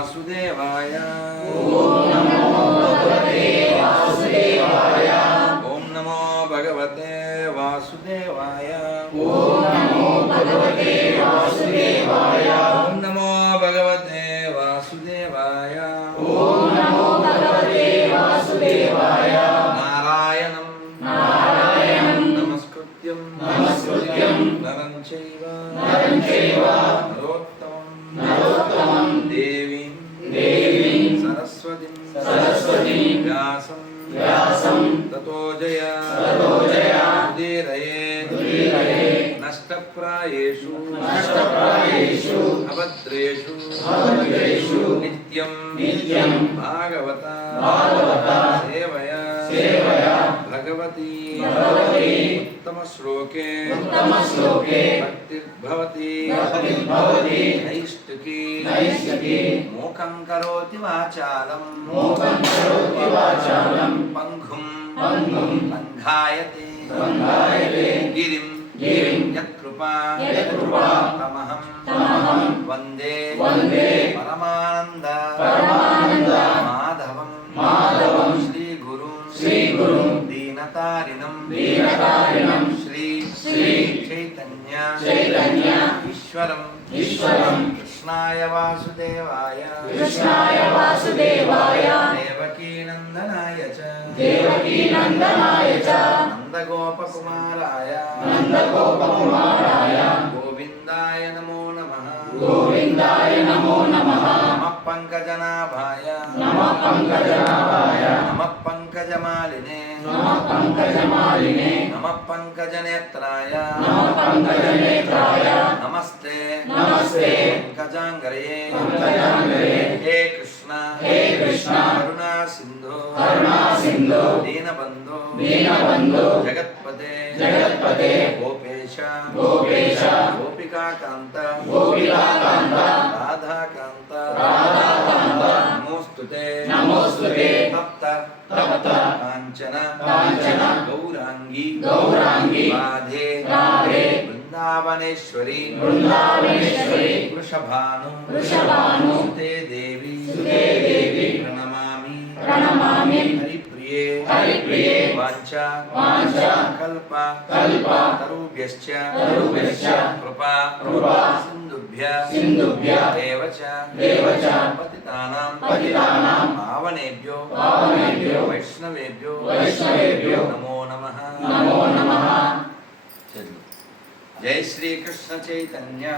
वासुदेवाय ओम नमो भगवते वासुदेवाय ओम नमो भगवते वासुदेवाय ओम नमो भगवते वासुदेवाय ओम नमो भगवते वासुदेवाय ओम नमो भगवते वासुदेवाय नारायणं नमस्कृत्यं नरं चैव नरोत्तमं देवीं सरस्वतीं व्यासं ततो जयमुदीरयेत् नष्टप्रायेषु अभद्रेषु नित्यं भागवता सेवया भगवती उत्तमश्लोके भक्तिर्भवति नैष्टिकी मोकं करोति वाचालं पङ्गुं लङ्घायते गिरिं यत्कृपा तमहं वन्दे परमानन्द माधवं श्रीगुरुं दीनतारिणं श्री चैतन्य ईश्वरं कृष्णाय वासुदेवाय देवकीनन्दनाय च नन्दगोपकुमाराय गोविन्दाय नमो नमः नमः पंकजनाभाय नमः पंकजमालिने नमः पंकजनेत्राय नमस्ते पंकजांगरये हे कृष्ण करुणा सिंधु दीनबंधो जगत्पते गोपेश गोपिकाकांत राधाकांत नमोस्तुते तप्त कांचन गौरांगी राधे वृंदावनेश्वरी वृषभानु सुते देवी प्रणमामि हरिप्रिये वाञ्छा कल्पा तरुभ्यश्च कृपा सिन्धुभ्यः एव च पतितानां पावनेभ्यो वैष्णवेभ्यो नमो नमः जय श्री कृष्ण चैतन्य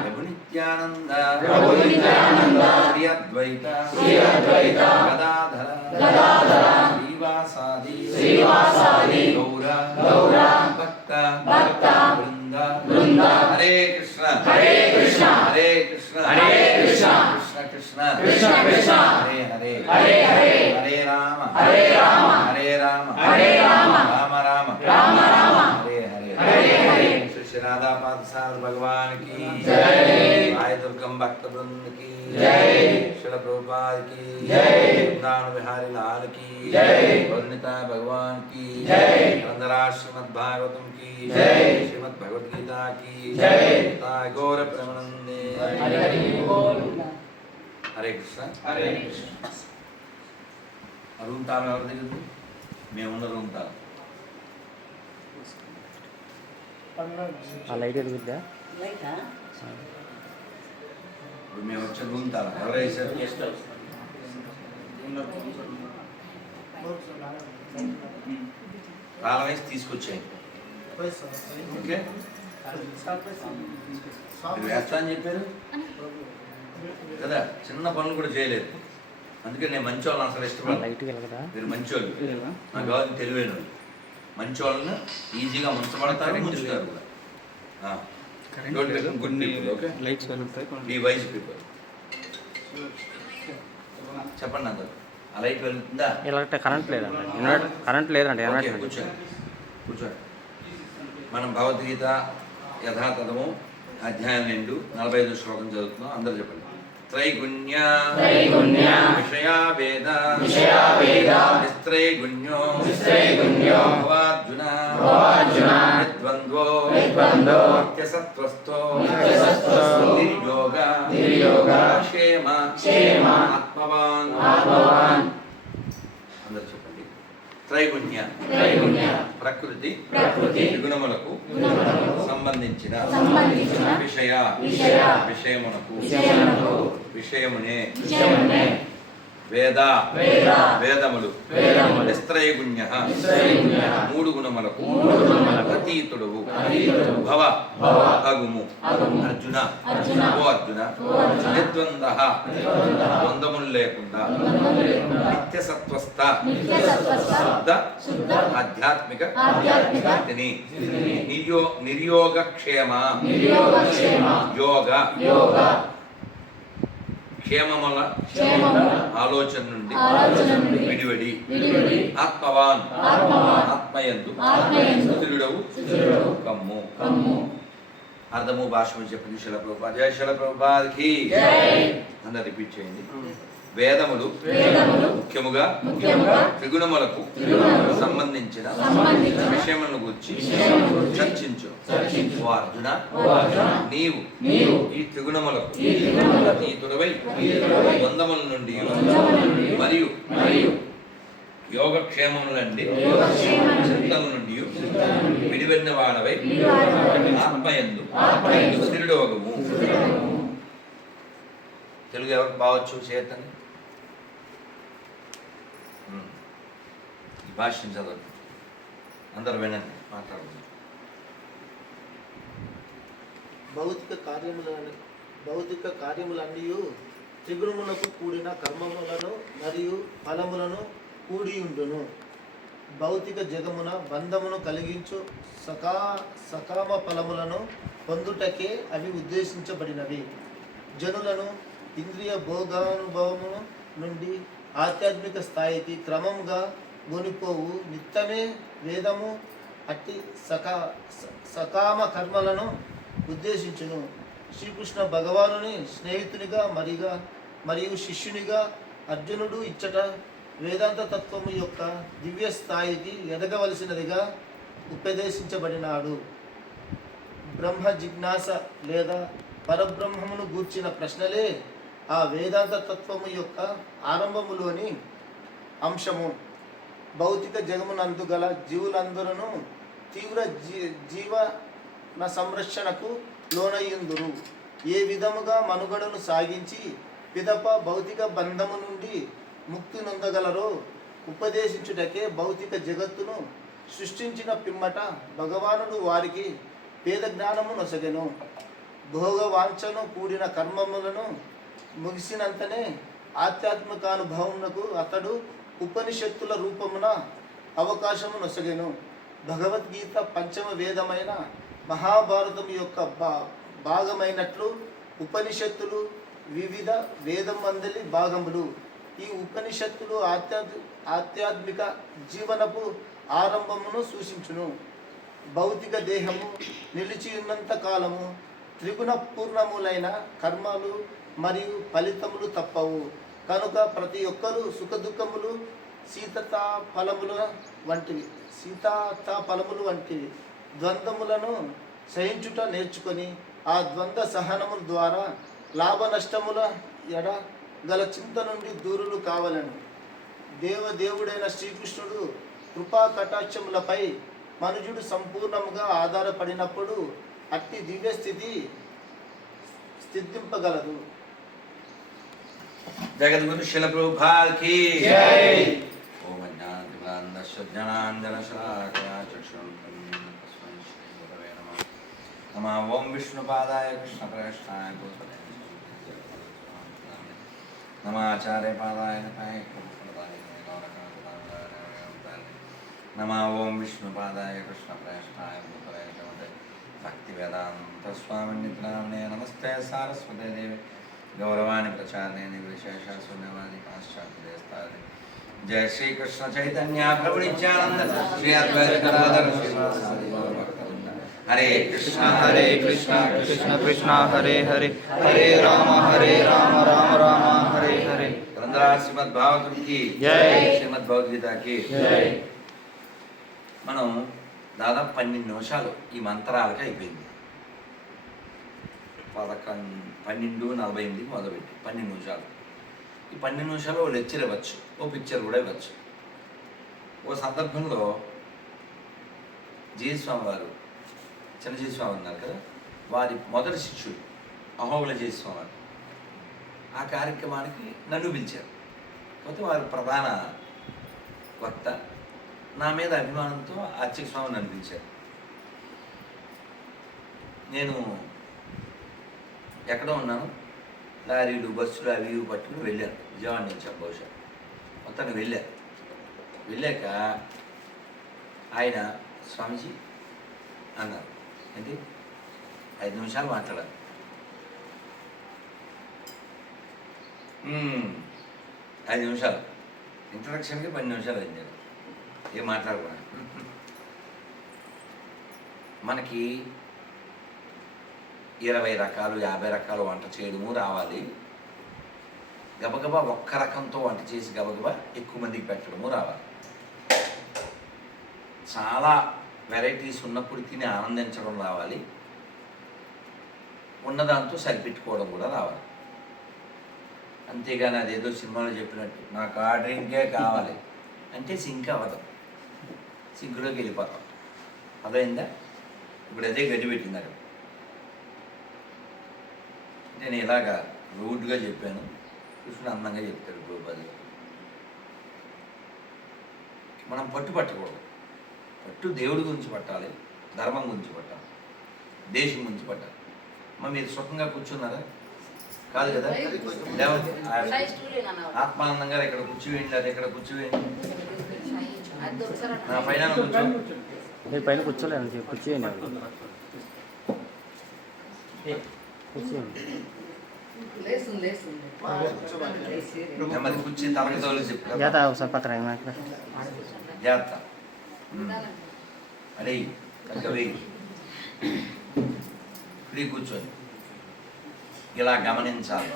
प्रभु नित्यानंद श्री अद्वैत गदाधर श्रीवासादि गौर भक्त वृंद हरे कृष्ण हरे कृष्ण कृष्ण कृष्ण हरे हरे राम राम श्री राधा पादसार भगवान की जय। आय दुर्गम भक्त वृंद की जय। श्रील प्रभुपाद की जय। वृंदावन बिहारी लाल की जय। वंदिता भगवान की जय। वंदना श्रीमद् भागवतम की जय। श्रीमद् भगवद गीता की जय। गौर प्रेमानंदे हरे कृष्ण रूम ताल ఎవరి దగ్గర మేము ఉన్న రూమ్ తాల్ ఆ లైట్ ఎదుగుద్దా ఇప్పుడు మేము వచ్చే రూమ్ తాళ ఎవరు వేసారు తాళం వేసి తీసుకొచ్చాయి ఓకే మీరు వేస్తా అని చెప్పారు కదా చిన్న పనులు కూడా చేయలేదు అందుకే నేను మంచి వాళ్ళని అసలు ఇష్టపడను మీరు మంచి వాళ్ళు నాకు కావాలి తెలివైన వాళ్ళు మంచి వాళ్ళని ఈజీగా ముంచబడతారు ముంచుతారు కూడా good people okay be wise people చెప్పండి అందరు ఆ లైట్ వెళ్తుందా ఇలా కరెంట్ లేదండి కరెంట్ లేదండి కూర్చోండి మనం భగవద్గీత యథాతథము అధ్యాయం 2 45 శ్లోకం చదువుతున్నాం అందరు చెప్పండి त्रैगुण्य विषया वेद निस्त्रैगुण्यो भवार्जुन विद्वन्द्वो नित्यसत्त्वस्थो निर्योगा ఆత్మవాన్ అందరు చెప్పండి. త్రైగుణ్య ప్రకృతి త్రిగుణములకు సంబంధించిన విషయమునకు విషయమునే వేదములు నిస్త్రయగుణ్య మూడు గుణములకు అతీతుడవు భవ అగుము అర్జున ఓ అర్జున నిర్ద్వంద ద్వంద్వములు లేకుండా నిత్యసత్వస్థ శుద్ధ ఆధ్యాత్మిక స్థితిని నిర్యోగక్షేమ యోగ క్షేమముల ఆలోచన నుండి విడివడి ఆత్మవాన్ ఆత్మయందు స్థిరుడవు కమ్ము. అర్థము భాషము చెప్పండి. శిల ప్రభుపాద జయ శిల ప్రభుపాదకి అందరు రిపీట్ చేయండి. వేదములు ముఖ్యముగా త్రిగుణములకు సంబంధించిన విషయములను గురించి చర్చించు. ఓ అర్జున, నీవు ఈ త్రిగుణములకు అతీతుడవై ద్వంద్వముల నుండి మరియు యోగక్షేమములండి చింతల నుండి విడివడిన వాడవై ఆత్మయందు స్థిరుడవగము. తెలుగు ఎవరికి బావచ్చు చేతని ఈ భాషను చదవండి. అందరూ వినండి, మాట్లాడండి. భౌతిక కార్యములన్నీ త్రిగుణములకు కూడిన కర్మములను మరియు ఫలములను కూడి ఉండును. భౌతిక జగమున బంధమును కలిగించు సకామ ఫలములను పొందుటకే అవి ఉద్దేశించబడినవి. జనులను ఇంద్రియ భోగానుభవము నుండి ఆధ్యాత్మిక స్థాయికి క్రమంగా గొనిపోవు నిత్యమే వేదము అట్టి సకామ కర్మలను ఉద్దేశించును. శ్రీకృష్ణ భగవానుని స్నేహితునిగా మరియు శిష్యునిగా అర్జునుడు ఇచ్చట వేదాంత తత్వము యొక్క దివ్య స్థాయికి ఎదగవలసినదిగా ఉపదేశించబడినాడు. బ్రహ్మ జిజ్ఞాస లేదా పరబ్రహ్మమును గూర్చిన ప్రశ్నలే ఆ వేదాంత తత్వము యొక్క ఆరంభములోని అంశము. భౌతిక జగమునందు గల జీవులందరూ తీవ్ర జీవన సంరక్షణకు లోనయ్యుందురు. ఏ విధముగా మనుగడను సాగించి పిదప భౌతిక బంధము నుండి ముక్తి నొందగలరో ఉపదేశించుటకే భౌతిక జగత్తును సృష్టించిన పిమ్మట భగవానుడు వారికి వేద జ్ఞానము నొసగెను. భోగవాంఛను కూడిన కర్మములను ముగిసినంతనే ఆధ్యాత్మికానుభవమునకు అతడు ఉపనిషత్తుల రూపమున అవకాశము నొసగెను. భగవద్గీత పంచమ వేదమైన మహాభారతం యొక్క భాగమైనట్లు ఉపనిషత్తులు వివిధ వేదం మందలి భాగములు. ఈ ఉపనిషత్తులు ఆధ్యాత్మిక జీవనపు ఆరంభమును సూచించును. భౌతిక దేహము నిలిచి ఉన్నంత కాలము త్రిగుణ పూర్ణములైన కర్మలు మరియు ఫలితములు తప్పవు. కనుక ప్రతి ఒక్కరూ సుఖదుఖములు శీతాఫలముల వంటివి ద్వంద్వములను సహించుట నేర్చుకొని ఆ ద్వంద్వ సహనము ద్వారా లాభ నష్టముల ఎడ గల చింత నుండి దూరులు కావాలను. దేవుడైన శ్రీకృష్ణుడు కృపా కటాక్షములపై మనుజుడు సంపూర్ణముగా ఆధారపడినప్పుడు అట్టి దివ్య స్థితి స్థితింపగలదు. జగద్గురు శిల ప్రభుపాద్ కీ జై. ఓం జ్ఞానాంజన శలాకయా చక్షురున్మిలితం తస్మై శ్రీ గురవే నమః. నమః ఓం విష్ణుపాదాయ కృష్ణప్రేష్ఠాయ భూతలే నమః ఆచార్య పాదాయ నమః నమః ఓం విష్ణుపాదాయ కృష్ణప్రేష్ఠాయ భూతలే భక్తి వేదాంత స్వామి నిత్యానందే నమస్తే సారస్వతే దేవి గౌరవాన్ని ప్రచారणे విశేష శూన్యవాది పాశ్చాత్యదేస్తాది. జయ శ్రీ కృష్ణ చైతన్య ప్రభు నిత్యానంద శ్రీ అద్వైత గదాధర శ్రీవాసాది గౌరభక్తవృంద. హరే కృష్ణ కృష్ణ కృష్ణ హరే హరే హరే రామ రామ రామ హరే హరే. గ్రంథరాజ్ శ్రీమద్ భాగవతం కి జై, శ్రీమద్ భగవద్గీతకి జై. మనం దాదాపు 12 నిమిషాలు ఈ మంత్రాలకి అయిపోయింది. 12:48 మొదలుపెట్టి 12 నిమిషాలు. ఈ 12 నిమిషాలు ఓ లెక్చర్ ఇవ్వచ్చు, ఓ పిక్చర్ కూడా ఇవ్వచ్చు. ఓ సందర్భంలో జయస్వామి వారు, చిన్న జయస్వామి ఉన్నారు కదా, వారి మొదటి శిష్యుడు అహోబిల జయస్వామి వారు ఆ కార్యక్రమానికి నన్ను పిలిచారు. కాకపోతే వారు ప్రధాన వక్త. నా మీద అభిమానంతో అర్చక స్వామి నన్ను పిలిచారు. నేను ఎక్కడో ఉన్నాను, లారీలు బస్సులు అవి ఇవి పట్టుకుని వెళ్ళాను, విజయవాడ నుంచి బహుశా మొత్తాన్ని వెళ్ళాక ఆయన స్వామీజీ అన్నారు, ఏంటి 5 నిమిషాలు మాట్లాడాలి. 5 నిమిషాలు ఇంట్రడక్షన్కి 10 నిమిషాలు అయింది. ఏం మాట్లాడకుండా మనకి 20 రకాలు 50 రకాలు వంట చేయడము రావాలి. గబగబా ఒక్క రకంతో వంట చేసి గబగబా ఎక్కువ మందికి పెట్టడము రావాలి. చాలా వెరైటీస్ ఉన్నప్పుడు తిని ఆనందించడం రావాలి. ఉన్నదాంతో సరిపెట్టుకోవడం కూడా రావాలి. అంతేగాని అదేదో సినిమాలో చెప్పినట్టు నాకు ఆ డ్రింకే కావాలి అంటే సింక్ అవ్వదు, సింక్లోకి వెళ్ళిపోతాం. అదైందా? ఇప్పుడు అదే గడ్డి పెట్టింది అక్కడ. నేను ఇలాగా రూడ్గా చెప్పాను, కృష్ణుడు అందంగా చెప్తాడు గోపాలుగా. మనం పట్టకూడదు. పట్టు దేవుడి గురించి పట్టాలి, ధర్మం గురించి పట్టాలి, దేశం గురించి పట్టాలి. మీరు సుఖంగా కూర్చున్నారా? కాదు కదా. ఆత్మానందంగా ఇక్కడ కూర్చోవేయండి, అది ఇక్కడ కూర్చోవేయండి. నా పైన కూర్చో. నేను పైన కూర్చోలేను, కూర్చోండి. నెమ్మది కూర్చి తలకి తోలు చెప్తా జాగ్రత్త. అడే కవి ఫ్రీ కూర్చొని ఇలా గమనించాలి.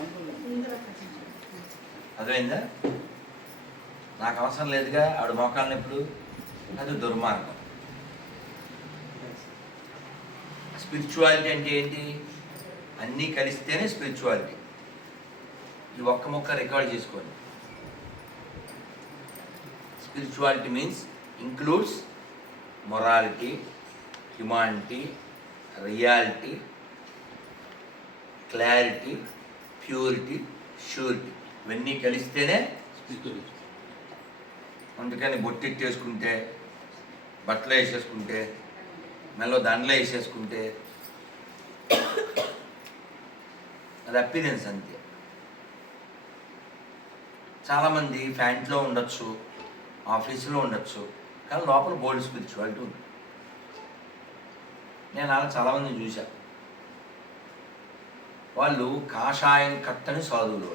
అర్థమైందా? నాకు అవసరం లేదుగా ఆవిడ మోకాళ్ళ నొప్పులు, అది దుర్మార్గం. స్పిరిచువాలిటీ అంటే ఏంటి? అన్నీ కలిస్తేనే స్పిరిచువాలిటీ. ఈ ఒక్క మొక్క రికార్డ్ చేసుకోండి. Spirituality means includes morality, humanity, reality, clarity, purity, surety. ఇవన్నీ కలిస్తేనే. అందుకని బొట్టెట్టేసుకుంటే, బట్టలు వేసేసుకుంటే, మెల్లో దండలు వేసేసుకుంటే అది అపీరెన్స్ అంతే. చాలామంది ఫ్యాంట్లో ఉండొచ్చు, ఆఫీసులో ఉండొచ్చు, కానీ లోపల బోల్డ్ స్పిరిచువాలిటీ ఉంది. నేను అలా చాలామందిని చూశాను. వాళ్ళు కాషాయం కట్టని సాధువులు.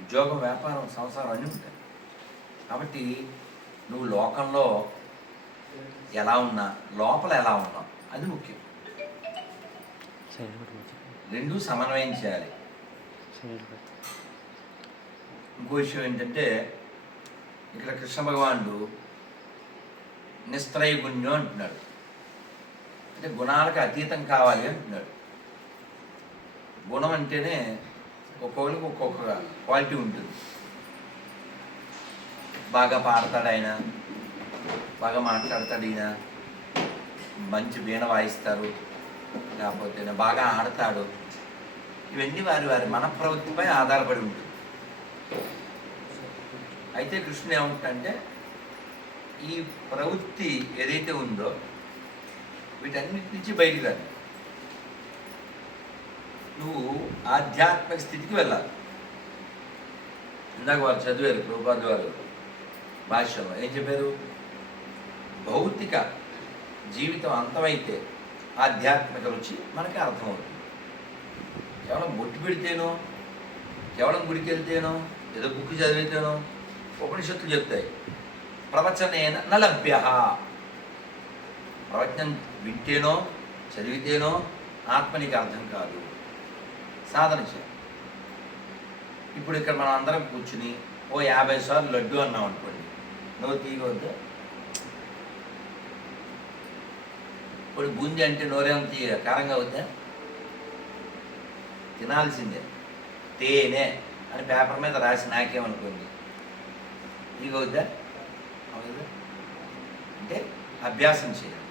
ఉద్యోగం, వ్యాపారం, సంసారం అన్నీ ఉంటాయి. కాబట్టి నువ్వు లోకంలో ఎలా ఉన్నా, లోపల ఎలా ఉన్నావు అది ముఖ్యం. రెండూ సమన్వయం చేయాలి. ఇంకో విషయం ఏంటంటే, ఇక్కడ కృష్ణ భగవానుడు నిస్త్రైగుణ్యం అంటున్నాడు. అంటే గుణాలకు అతీతం కావాలి అంటున్నాడు. గుణం అంటేనే ఒక్కొక్కరికి ఒక్కొక్క క్వాలిటీ ఉంటుంది. బాగా పాడతాడు ఆయన, బాగా మాట్లాడతాడు ఈయన, మంచి వీణ వాయిస్తారు, లేకపోతే బాగా ఆడతాడు. ఇవన్నీ వారి వారి మన ప్రవృత్తిపై ఆధారపడి ఉంటుంది. అయితే కృష్ణుడు ఏమంటాడంటే, ఈ ప్రవృత్తి ఏదైతే ఉందో వీటన్నిటి నుంచి బయటికి రాదు. నువ్వు ఆధ్యాత్మిక స్థితికి వెళ్ళాలి. ఇందాక వారు చదివారు ప్రభుపాదుల వారు భాష్యంలో ఏం చెప్పారు? భౌతిక జీవితం అంతమైతే ఆధ్యాత్మిక రుచి మనకి అర్థమవుతుంది. కేవలం బొట్టు పెడితేనో, కేవలం గుడికి వెళ్తేనో, ఏదో బుక్ చదివితేనో ఉపనిషత్తులు చెప్తాయి ప్రవచనేన నలభ్య. ప్రవచనం వింటేనో చదివితేనో ఆత్మనికి అర్థం కాదు. సాధన చేయాలి. ఇప్పుడు ఇక్కడ మనం అందరం కూర్చుని ఓ 50 సార్లు లడ్డు అన్నాం అనుకోండి, నువ్వు తీయవద్దు. ఇప్పుడు బూందీ అంటే నోరేమో తీయ కారంగా అవుద్దా? తినాల్సిందే. తేనె అని పేపర్ మీద రాసి నాకేమనుకుంది నీకు అవుద్దా అవుతుందా అంటే అభ్యాసం చేయాలి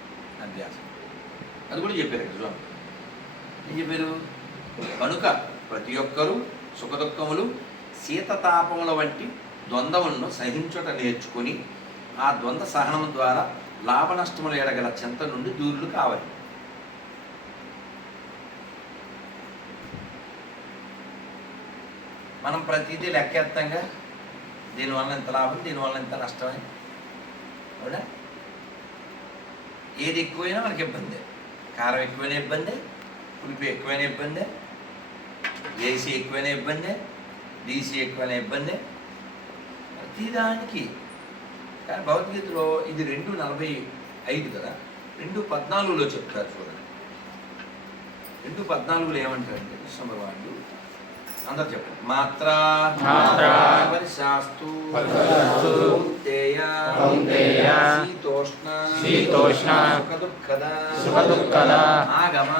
అభ్యాసం అది కూడా చెప్పారు ఇక్కడ చూడండి ఏం చెప్పారు కనుక ప్రతి ఒక్కరూ సుఖదుఖములు శీతతాపముల వంటి ద్వంద్వములను సహించుట నేర్చుకొని ఆ ద్వంద్వ సహనం ద్వారా లాభ నష్టముల ఎడగల చింత నుండి దూరులు కావాలి. మనం ప్రతిదీ లెక్కేస్తాంగా దీనివల్ల ఎంత లాభం దీనివల్ల ఎంత నష్టమే అవునా ఏది ఎక్కువైనా మనకి ఇబ్బంది కారం ఎక్కువైనా ఇబ్బంది పులుపు ఎక్కువైనా ఇబ్బంది ఏసీ ఎక్కువైనా ఇబ్బంది డీసీ ఎక్కువైనా ఇబ్బంది ప్రతిదానికి కానీ భగవద్గీతలో ఇది 2:45 కదా 2:14లో చెప్తారు చూడండి 2:14లో ఏమంటారంటే కృష్ణ భగవానుడు అందరు చెప్పండి మాత్రా పరిశాస్తు శీతోష్ణ సుఖదుఃఖద ఆగమ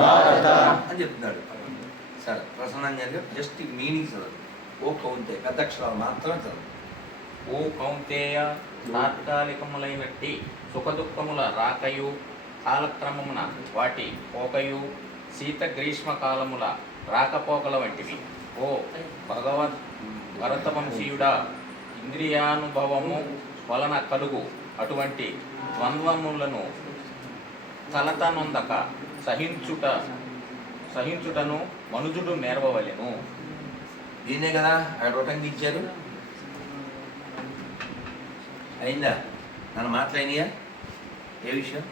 భారత అని చెప్తున్నాడు. సరే ప్రసన్నంగా జస్ట్ మీనింగ్ చదవదు ఓ కౌంతే పెద్ద అక్షరాలు మాత్రమే చదవదు. ఓ కౌంతేయ తాత్కాలికములైనట్టి సుఖదుఖముల రాకయు కాలక్రమమున వాటి పోకయు శీత గ్రీష్మ కాలముల రాకపోకల వంటివి. ఓ భరతవంశీయుడా ఇంద్రియానుభవము వలన కలుగు అటువంటి ద్వంద్వములను కలతనొందక సహించుటను మనుజుడు నేర్వవలెను. దీన్నే కదా అక్కడ రొటంగి ఇచ్చారు అయిందా నన్ను మాట్లాడినాయా ఏ విషయం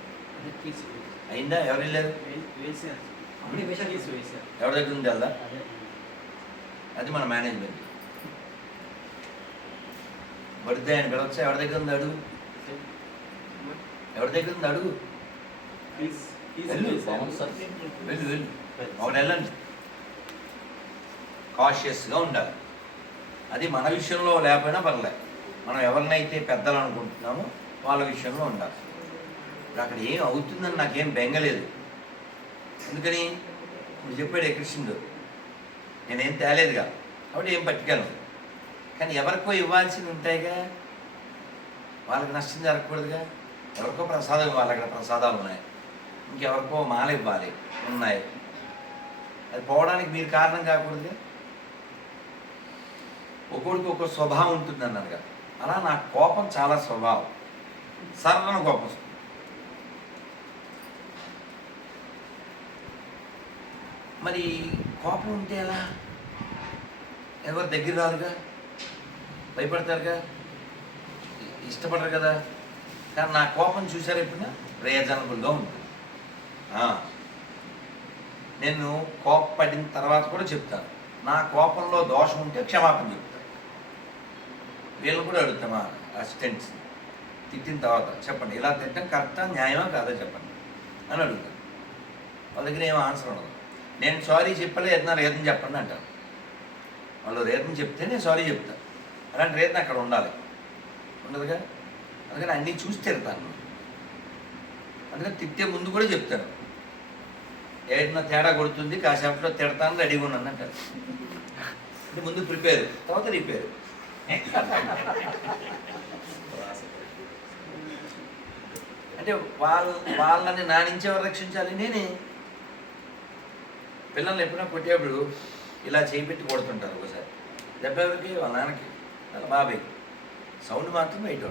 అయిందా ఎవరు వెళ్ళారు ఎవరి దగ్గర ఉంది వెళ్దా అది మన మేనేజ్మెంట్ పడితే ఆయన పిలవచ్చా ఎవరి దగ్గర ఉంది అడుగు ఎవరి దగ్గర ఉంది అడుగు వెళ్ళు వెళ్ళు ఒకటి వెళ్ళండి కాషియస్గా ఉండాలి. అది మన విషయంలో లేకపోయినా పర్లేదు మనం ఎవరినైతే పెద్దలు అనుకుంటున్నామో వాళ్ళ విషయంలో ఉండాలి. ఇప్పుడు అక్కడ ఏం అవుతుందని నాకేం బెంగలేదు. ఎందుకని ఇప్పుడు చెప్పాడు కృష్ణుడు నేనేం తేలేదుగా కాబట్టి ఏం పట్టుకెళ్ళను. కానీ ఎవరికో ఇవ్వాల్సింది ఉంటాయిగా వాళ్ళకి నష్టం జరగకూడదుగా. ఎవరికో ప్రసాదం ఇవ్వాలి అక్కడ ప్రసాదాలు ఉన్నాయి ఇంకెవరికో మాల ఇవ్వాలి ఉన్నాయి అది పోవడానికి మీరు కారణం కాకూడదుగా. ఒక్కొక్కడికి ఒక్కొక్క స్వభావం ఉంటుంది అన్నారుగా అలా నా కోపం చాలా స్వభావం సరళన కోపం వస్తుంది. మరి కోపం ఉంటే ఎలా ఎవరు దగ్గర రాదుగా భయపడతారుగా ఇష్టపడరు కదా. కానీ నా కోపం చూసారు ఎప్పుడైనా రీజనబుల్గా ఉంటుంది. నేను కోపపడిన తర్వాత కూడా చెప్తాను నా కోపంలో దోషం ఉంటే క్షమాపణ చెప్తాను. వీళ్ళని కూడా అడుగుతామా అసిస్టెంట్స్ తిట్టిన తర్వాత చెప్పండి ఇలా తిట్టడం కరెక్టా న్యాయమా కాదా చెప్పండి అని అడుగుతాను. వాళ్ళ దగ్గర ఏమో ఆన్సర్ ఉండదు. నేను సారీ చెప్పలే ఏదైనా రీజన్ చెప్పండి అంటాను. వాళ్ళు రీజన్ చెప్తే నేను సారీ చెప్తాను. అలాంటి రీజన్ అక్కడ ఉండాలి ఉండదుగా. అందుకని అన్నీ చూసి తిడతాను. అందుకని తిట్టే ముందు కూడా చెప్తాను ఏదైనా తేడా కొడుతుంది కాసేపట్లో తిడతాను రెడీగా ఉన్నాను అంటారు. అంటే ముందు ప్రిపేర్ తర్వాత రిపేర్. అంటే వాళ్ళని నా నుంచి ఎవరు రక్షించాలి నేనే. పిల్లల్ని ఎప్పుడైనా కొట్టేప్పుడు ఇలా చేయిపెట్టి కొడుతుంటారు. ఒకసారి దెబ్బ ఎవరికి వాళ్ళ నాన్నకి వాళ్ళ బాబాయ్ సౌండ్ మాత్రం బయట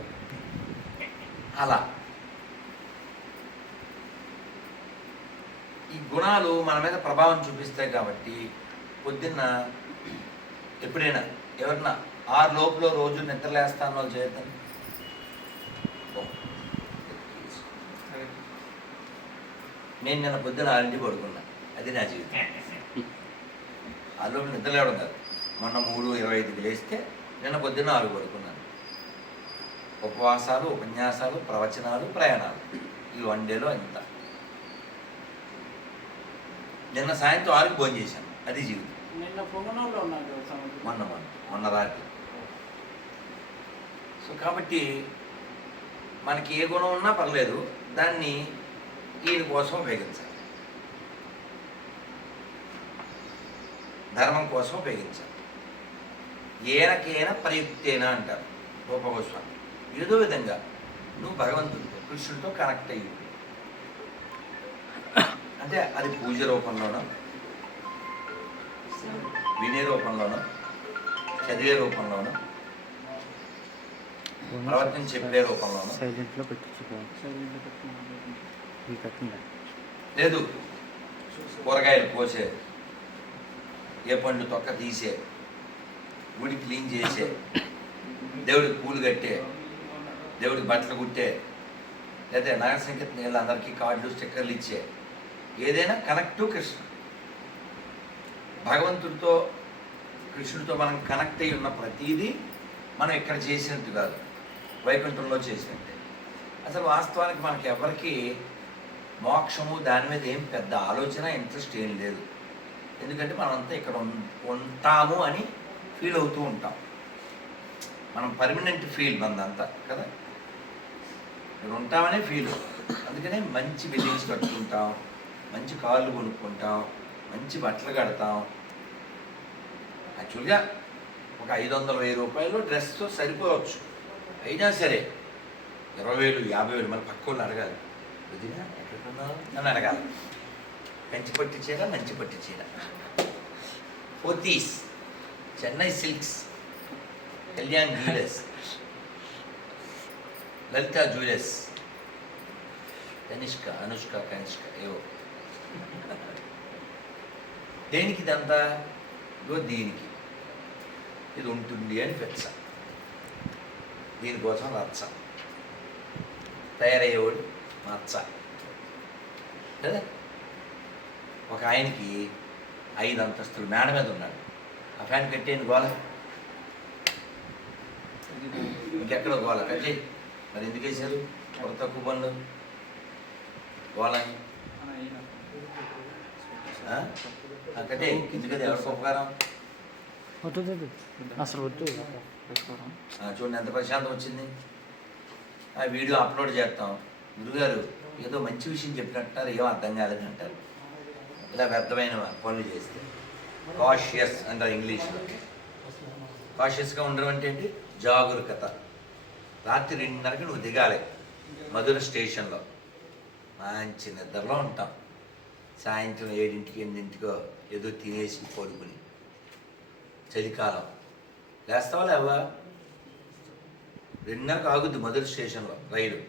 అలా ఈ గుణాలు మన మీద ప్రభావం చూపిస్తాయి. కాబట్టి పొద్దున్న ఎప్పుడైనా ఎవరన్నా 6 లోపల రోజు నిద్రలేస్తాను వాళ్ళు చేద్దాం. నేను నిన్న పొద్దున 6 పడుకున్నా అది నా జీవితం. 6 లోపల నిద్ర లేవడం కాదు. మొన్న 3:25కి లేస్తే నిన్న పొద్దున్న 6 పడుకున్నాను. ఉపవాసాలు ఉపన్యాసాలు ప్రవచనాలు ప్రయాణాలు ఈ 1 డేలో ఇంత. నిన్న సాయంత్రం 6కి భోజనం చేశాను అది జీవితం. మొన్న రాత్రి. సో కాబట్టి మనకి ఏ గుణం ఉన్నా పర్లేదు, దాన్ని ఈయన కోసం ఉపయోగించాలి, ధర్మం కోసం ఉపయోగించాలి. ఏనకేన ప్రయుక్తేన అంటారు రూపగోస్వామి. ఏదో విధంగా నువ్వు భగవంతుడితో కృష్ణుడితో కనెక్ట్ అయ్యి, అంటే అది పూజ రూపంలోనో, వినే రూపంలోనో, చదివే రూపంలోనో, ప్రవచనం చెప్పే రూపంలోనో, సైలెంట్లో పెట్టించుకో. లేదు కూరగాయలు కోసే, ఏ పండ్లు తొక్క తీసే, గుడి క్లీన్ చేసే, దేవుడికి పూలు కట్టే, దేవుడికి బట్టలు కుట్టే, లేదా నగర సంకీర్తన వీళ్ళందరికీ కార్డులు స్టిక్కర్లు ఇచ్చే, ఏదైనా కనెక్ట్ టు కృష్ణ. భగవంతుడితో కృష్ణుడితో మనం కనెక్ట్ అయి ఉన్న ప్రతీదీ మనం ఇక్కడ చేసినట్టు కాదు, వైకుంఠంలో చేసినట్టే. అసలు వాస్తవానికి మనకి ఎవరికి మోక్షము దాని మీద ఏం పెద్ద ఆలోచన ఇంట్రెస్ట్ ఏం లేదు. ఎందుకంటే మనమంతా ఇక్కడ ఉంటాము అని ఫీల్ అవుతూ ఉంటాం. మనం పర్మనెంట్ ఫీల్ మనదంతా కదా, ఇక్కడ ఉంటామనే ఫీల్. అందుకనే మంచి బిల్డింగ్స్ కట్టుకుంటాం, మంచి కార్లు కొనుక్కుంటాం, మంచి బట్టలు కడతాం. యాక్చువల్గా ఒక 500-1000 రూపాయలు డ్రెస్తో సరిపోవచ్చు, అయినా సరే 20,000 50,000 మన పక్క వాళ్ళు అడగాలి, వదినా ఎక్కడున్నావు అని అడగాలి. కంచి పట్టి చీర, మంచి పట్టి చీర, పోతీస్, చెన్నై సిల్క్స్, కళ్యాణ్ జ్యువెలర్స్, లలిత జ్యువెలర్స్, కనిష్క, అనుష్క, కనిష్క, ఏవో. దేనికి ఇదంతా? ఇదో దీనికి. ఇది ఉంటుంది అని పెచ్చ, దీనికోసం రచ్చ, తయారయ్యేవాడు మచ్చ కదా. ఒక ఆయనకి 5 అంతస్తులు మేడ మీద ఉన్నాడు, ఆ ఫ్యాన్ కట్టేయండి గోల, ఇంకెక్కడ గోల కట్టే. మరి ఎందుకు వేశారు కొత్త తక్కువ పనులు గోలని? కట్టే ఎందుకది ఎవరికి ఉపకారం? అసలు వద్దు. చూడండి ఎంత ప్రశాంతం వచ్చింది. ఆ వీడియో అప్లోడ్ చేస్తాం, గురుగారు ఏదో మంచి విషయం చెప్పినట్టారు, ఏమో అర్థం కాదని అంటారు. ఇలా వ్యర్థమైన పనులు చేస్తే కాషియస్ అంటారు ఇంగ్లీష్లో. కాషియస్గా ఉండడం అంటే ఏంటి? జాగరూకత. రాత్రి 2:30కి నువ్వు దిగాలి మధుర స్టేషన్లో, మంచి నిద్రలో ఉంటాం. సాయంత్రం 7ంటికి 8ంటికో ఏదో తినేసి పడుకుని, చలికాలం లేస్తావా లేవా? 2:30కి ఆగుద్ది మధుర స్టేషన్లో రైలు,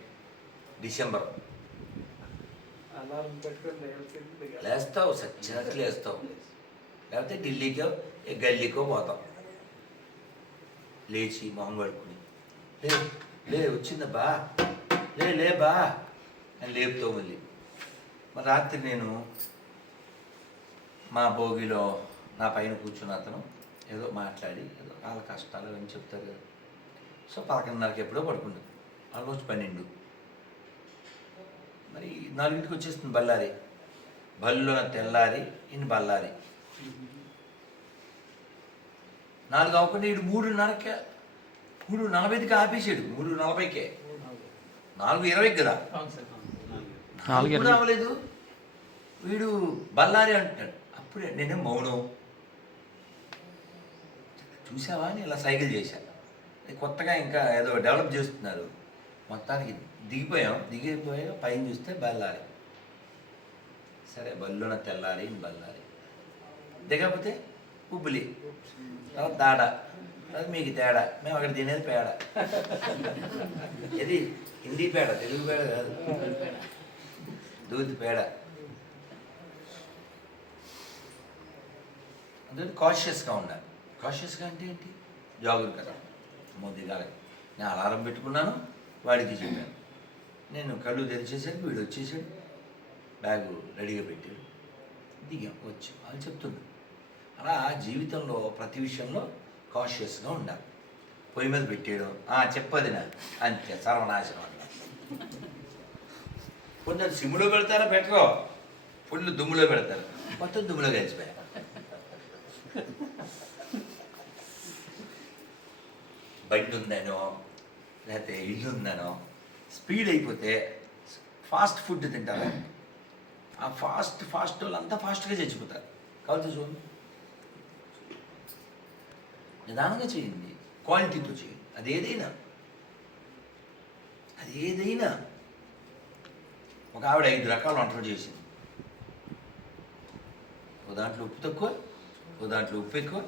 డిసెంబర్. లేస్తావు, సచ్చినట్లు లేస్తావు. లేకపోతే ఢిల్లీకో గల్లీకో పోతాం. లేచి మొహం కడుక్కుని, లే లే వచ్చిందబ్బా, లే బా అని లేపుతావు మళ్ళీ. మరి రాత్రి నేను మా భోగిలో నా పైన కూర్చున్న అతను ఏదో మాట్లాడి ఏదో వాళ్ళ కష్టాలు అని చెప్తారు కదా. సో 11:30కి ఎప్పుడో పడుకుంటుంది, ఆల్మోస్ట్ 12. మరి 4ంటికి వచ్చేస్తుంది బళ్ళారి. బళ్ళున తెల్లారి ఇన్ని బళ్ళారి 4 అవ్వకుండా వీడు 3:30కే 3:40కి ఆపేసాడు. 3:40కే 4:20 కదా, 4 అవ్వలేదు. వీడు బళ్ళారి అంటున్నాడు. అప్పుడే నేనే మౌనం. చూసావా అని ఇలా సైకిల్ చేశాను. కొత్తగా ఇంకా ఏదో డెవలప్ చేస్తున్నారు. మొత్తానికి దిగిపోయాం పైన చూస్తే బళ్ళారి. సరే బళ్ళున తెల్లారి బళ్ళారి, దిగకపోతే ఉబ్బులి, తర్వాత దాడ, తర్వాత మీకు తేడా. మేము అక్కడ తినేది పేడ. ఇది హిందీ పేడ, తెలుగు పేడ కాదు, దూది పేడ. అందుకని కాషియస్గా ఉండాలి. కాషియస్గా అంటే ఏంటి? జాగ్రత్తగా దిగాలి. నేను అలారం పెట్టుకున్నాను, వాడికి చెప్పాను. నేను కళ్ళు తెరిచేసాడు, వీడు వచ్చేసాడు, బ్యాగు రెడీగా పెట్టాడు, దిగాం, వచ్చి వాళ్ళు చెప్తున్నాడు. అలా జీవితంలో ప్రతి విషయంలో కాషియస్గా ఉండాలి. పొయ్యి మీద పెట్టాడు, చెప్పదినా అంతే, సర్వనాశనం అన్న. కొంచెం సిమ్లో పెడతారా, పెట్టరో ఫుల్ దుమ్ములో పెడతారు, మొత్తం దుమ్ములో కలిసిపోయా. బండి ఉందనో లేకపోతే ఇల్లు ఉందనో స్పీడ్ అయిపోతే ఫాస్ట్ ఫుడ్ తింటారా? ఆ ఫాస్ట్ వాళ్ళంతా ఫాస్ట్గా చచ్చిపోతారు. కావాలి చూడండి, నిదానంగా చేయండి, క్వాలిటీతో చేయండి. అదేదైనా ఒక ఆవిడ 5 రకాల వంటలు చేసింది. ఓ దాంట్లో ఉప్పు తక్కువ, ఓ దాంట్లో ఉప్పు ఎక్కువ,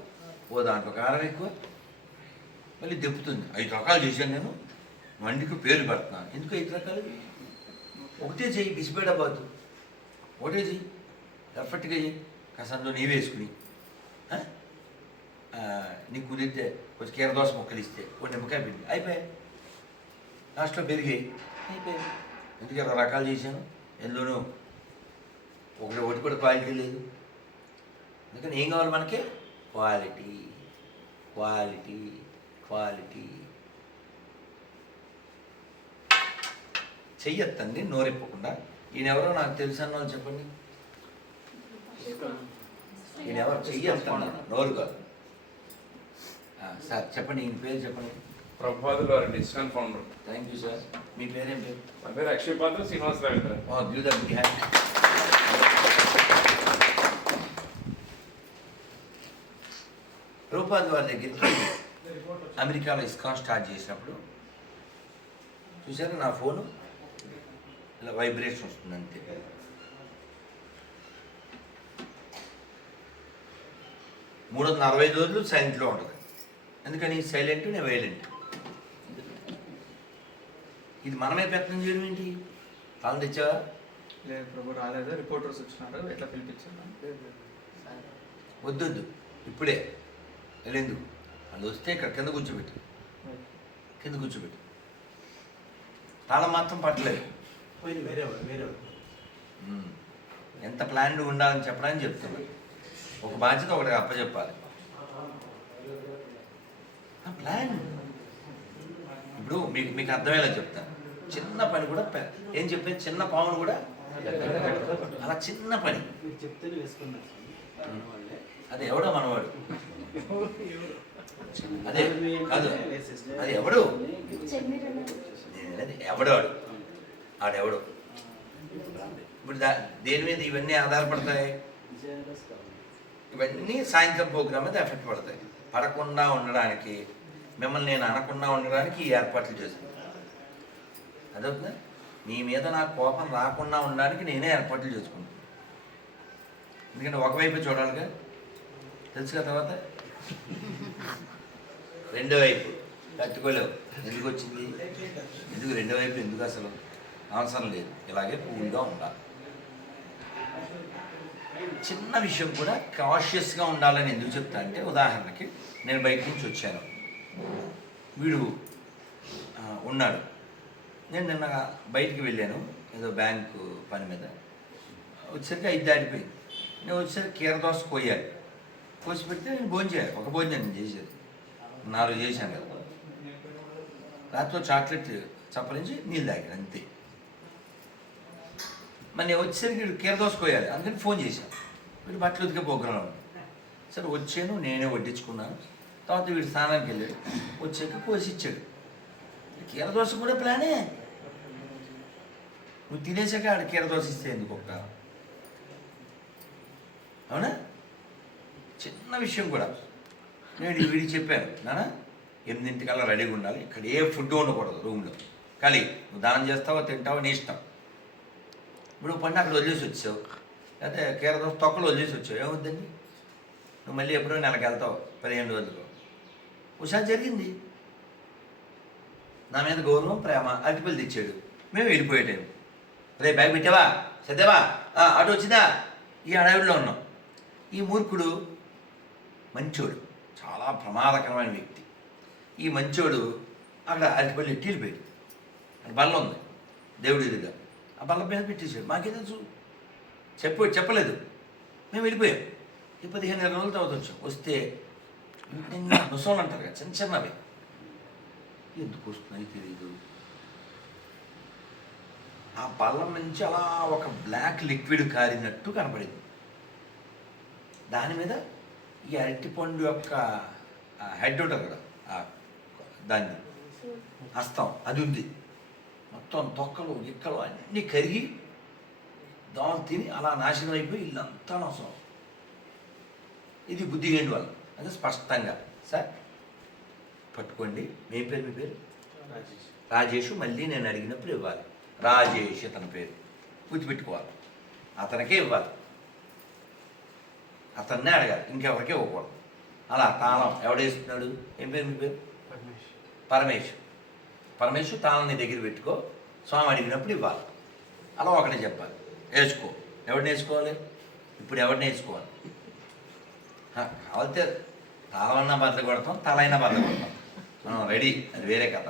ఓ దాంట్లో కారం ఎక్కువ, మళ్ళీ దెప్పుతుంది. 5 రకాలు చేశాను నేను, వండికి పేరు పెడుతున్నాను. ఎందుకు 5 రకాలు? ఒకటే చెయ్యి, బిసిబేడబాదు ఒకటే చెయ్యి, పర్ఫెక్ట్గా చెయ్యి. కసంలో నెయ్యి వేసుకుని నీకు కుదిరితే కొంచెం కీరదోస ముక్కలు ఇస్తే ఒక నిమ్మకాయ పిండి అయిపోయాయి. లాస్ట్లో పెరిగాయి, అయిపోయాయి. ఎందుకు 20 రకాలు చేశాను, ఎందులోనూ ఒకటి కూడా క్వాలిటీ లేదు. అందుకని ఏం కావాలి మనకి? క్వాలిటీ. చెయ్యొద్దండి నోరెప్పకుండా. ఈయనెవరో నాకు తెలుసు అన్న వాళ్ళు చెప్పండి. ఈయనెవరు? చెయ్యొద్దన్నా, నోరు కాదు. సార్ చెప్పండి, ఈయన పేరు చెప్పండి. ప్రభుపాదులు వారి discount founder. Thank you sir. మీ పేరేం పేరు? నా పేరు అక్షయపాత్ర శ్రీనివాసరావు గారు. Give the big hand. రూపాది వారి దగ్గరికి అమెరికాలో ఇస్కాన్ స్టార్ట్ చేసినప్పుడు చూసారా, నా ఫోను ఇలా వైబ్రేషన్ వస్తుంది అంతే. మూడు 365 రోజులు సైలెంట్లో ఉంటుంది. ఎందుకని? సైలెంట్, నేను వైలెంట్. ఇది మనమే ప్రయత్నం చేయడం ఏంటి? పాలు తెచ్చావా? లేదు ప్రభు, రాలేదు. రిపోర్టర్స్ వచ్చినారు, ఎట్లా పిలిపించాను? వద్దు ఇప్పుడే వెళ్ళేందుకు. వాళ్ళు వస్తే ఇక్కడ కింద కూర్చోబెట్టు, తాళం మాత్రం పట్టలేదు. ఎంత ప్లాన్డ్ ఉండాలని చెప్పడానికి చెప్తున్నా. ఒక బాధ్యత ఒకటి అప్పచెప్పాలి. ప్లాన్ ఇప్పుడు మీకు అర్థమయ్యేలా చెప్తాను. చిన్న పని కూడా ఏం చెప్పేది, చిన్న పావును కూడా అలా చిన్న పని. అది ఎవడో మనవాడు, అదే కాదు, అది ఎవడు ఆడెవడు. ఇప్పుడు దేని మీద ఇవన్నీ ఆధారపడతాయి? ఇవన్నీ సాయంత్రం ప్రోగ్రామ్ మీద ఎఫెక్ట్ పడతాయి. పడకుండా ఉండడానికి, మిమ్మల్ని నేను అనకుండా ఉండడానికి ఈ ఏర్పాట్లు చేశాను. అదవుతుందా? మీ మీద నాకు కోపం రాకుండా ఉండడానికి నేనే ఏర్పాట్లు చేసుకుంటాను. ఎందుకంటే ఒకవైపు చూడాలిగా, తెలుసుగా. తర్వాత రెండో వైపు తట్టుకోలేవు. ఎందుకు వచ్చింది? ఎందుకు రెండో వైపు? ఎందుకు అసలు అవసరం లేదు. ఇలాగే కూల్గా ఉండాలి. చిన్న విషయం కూడా కాషియస్గా ఉండాలని ఎందుకు చెప్తా అంటే, ఉదాహరణకి నేను బయట నుంచి వచ్చాను, వీడు ఉన్నాడు. నేను నిన్న బయటికి వెళ్ళాను ఏదో బ్యాంకు పని మీద. వచ్చేసరికి 5 దాటిపోయింది. నేను వచ్చేసరికి కీరదోస కోయాలి. కోసి పెడితే నేను భోజనం చేయాలి. ఒక భోజనం నేను చేసేది 4 చేశాను కదా. రాత్రిలో చాక్లెట్ చప్పరించి నీళ్ళు తాగాను అంతే. మరి నేను వచ్చేసరికి వీడు కీరదోస కోయాలి, అందుకని ఫోన్ చేశాను. వీడు బట్టలు ఉతికే ప్రోగ్రాంలో ఉన్నాడు. సరే వచ్చాను, నేనే వడ్డించుకున్నాను. తర్వాత వీడు స్నానానికి వెళ్ళాడు, వచ్చాక కోసి ఇచ్చాడు. కీరదోస కూడా ప్లానే. నువ్వు తినేసాక ఆడ కీరదోస ఇస్తే ఎందుకు ఒక్క? అవునా? చిన్న విషయం కూడా నేను వీడికి చెప్పాను, నాన్న 8 రెడీగా ఉండాలి, ఇక్కడ ఏ ఫుడ్ ఉండకూడదు రూమ్లో. ఖాళీ నువ్వు దానం చేస్తావో తింటావో నీ ఇష్టం. ఇప్పుడు పండు అక్కడ వదిలేసి వచ్చావు, లేకపోతే కీరదోస తొక్కలు వదిలేసి వచ్చావు, ఏమవుద్దండి? నువ్వు మళ్ళీ ఎప్పుడో నెలకు వెళ్తావు, 15 రోజులకు. ఒకసారి జరిగింది. నా మీద గౌరవం, ప్రేమ, అరటిపల్లి తెచ్చాడు, మేము వెళ్ళిపోయేటాము. రే బ్యాగ్ పెట్టావా, సర్దేవా, అటు వచ్చిందా, ఈ అడవిలో ఉన్నాం. ఈ మూర్ఖుడు మంచోడు, చాలా ప్రమాదకరమైన వ్యక్తి. ఈ మంచోడు అక్కడ అరటిపల్లి ఎట్టి వెళ్ళిపోయాడు. అక్కడ బల్ల ఉంది దేవుడి ఎదురుగా, ఆ బల్ల మీద పెట్టేశాడు. మాకే తెలుసు, చెప్పలేదు. మేము వెళ్ళిపోయాం. ఈ 15 రోజుల తర్వాత వచ్చాం. వస్తే నుసోళ్ళు అంటారు కదా, చిన్నవి ఎందుకు వస్తున్నాయి తెలీదు. ఆ బల్లం నుంచి అలా ఒక బ్లాక్ లిక్విడ్ కారినట్టు కనపడింది. దాని మీద ఈ అరటిపండు యొక్క హెడ్ ఉంటుంది కదా, దాన్ని హస్తం అది ఉంది. మొత్తం తొక్కలు గిక్కలు అన్నీ కరిగి దోమలు తిని అలా నాశనం అయిపోయి ఇల్లంతా నాశనం. ఇది బుద్ధిహీనుడి వల్ల. అంటే స్పష్టంగా సార్ పట్టుకోండి. మీ పేరు రాజేష్. మళ్ళీ నేను అడిగినప్పుడు ఇవ్వాలి. రాజేష్ అతని పేరు గుర్తుపెట్టుకోవాలి. అతనికే ఇవ్వాలి, అతన్నే అడగాలి, ఇంకెవరికే ఇవ్వకూడదు. అలా తాళం ఎవడేస్తున్నాడు? ఏం పేరు మీ పేరు? పరమేష్. పరమేష్ తాళం నీ దగ్గర పెట్టుకో, స్వామి అడిగినప్పుడు ఇవ్వాలి. అలా ఒకటే చెప్పాలి, వేసుకో. ఎవరిని వేసుకోవాలి? ఇప్పుడు ఎవరిని వేసుకోవాలి? కావాలితే తాళమన్నా బద్దలు కొడతాం, తలైనా బద్దలు కొడతాం, మనం రెడీ. అది వేరే కథ.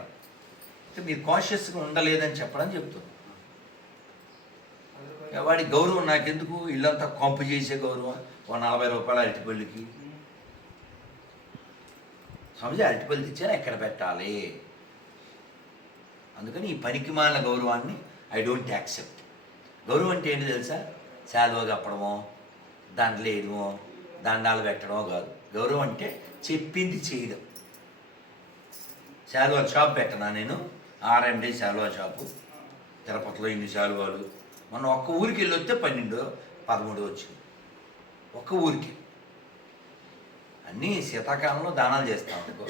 అంటే మీరు కాన్షియస్గా ఉండలేదని చెప్పడం చెప్తుంది. వాడి గౌరవం నాకెందుకు? ఇల్లంతా కొంపు చేసే గౌరవం. ఓ 40 రూపాయలు అరటిపల్లికి స్వామిజీ అరటిపల్లి తెచ్చాను, ఎక్కడ పెట్టాలి? అందుకని ఈ పనికి మాలిన గౌరవాన్ని ఐ డోంట్ యాక్సెప్ట్. గౌరవం అంటే ఏంటి తెలుసా? శాలువా కప్పడమో, దండలు వేయడమో, దండాలు పెట్టడమో కాదు. గౌరవం అంటే చెప్పింది చేయడం. శాలువా షాప్ పెట్టనా నేను? R&D శాలువా షాపు. తిరుపతిలో ఇన్ని శాలువాలు. మనం ఒక్క ఊరికి వెళ్ళి వస్తే 12, 13 వచ్చింది. ఒక్క ఊరికి. అన్నీ శీతాకాలంలో దానాలు చేస్తాం అనుకో,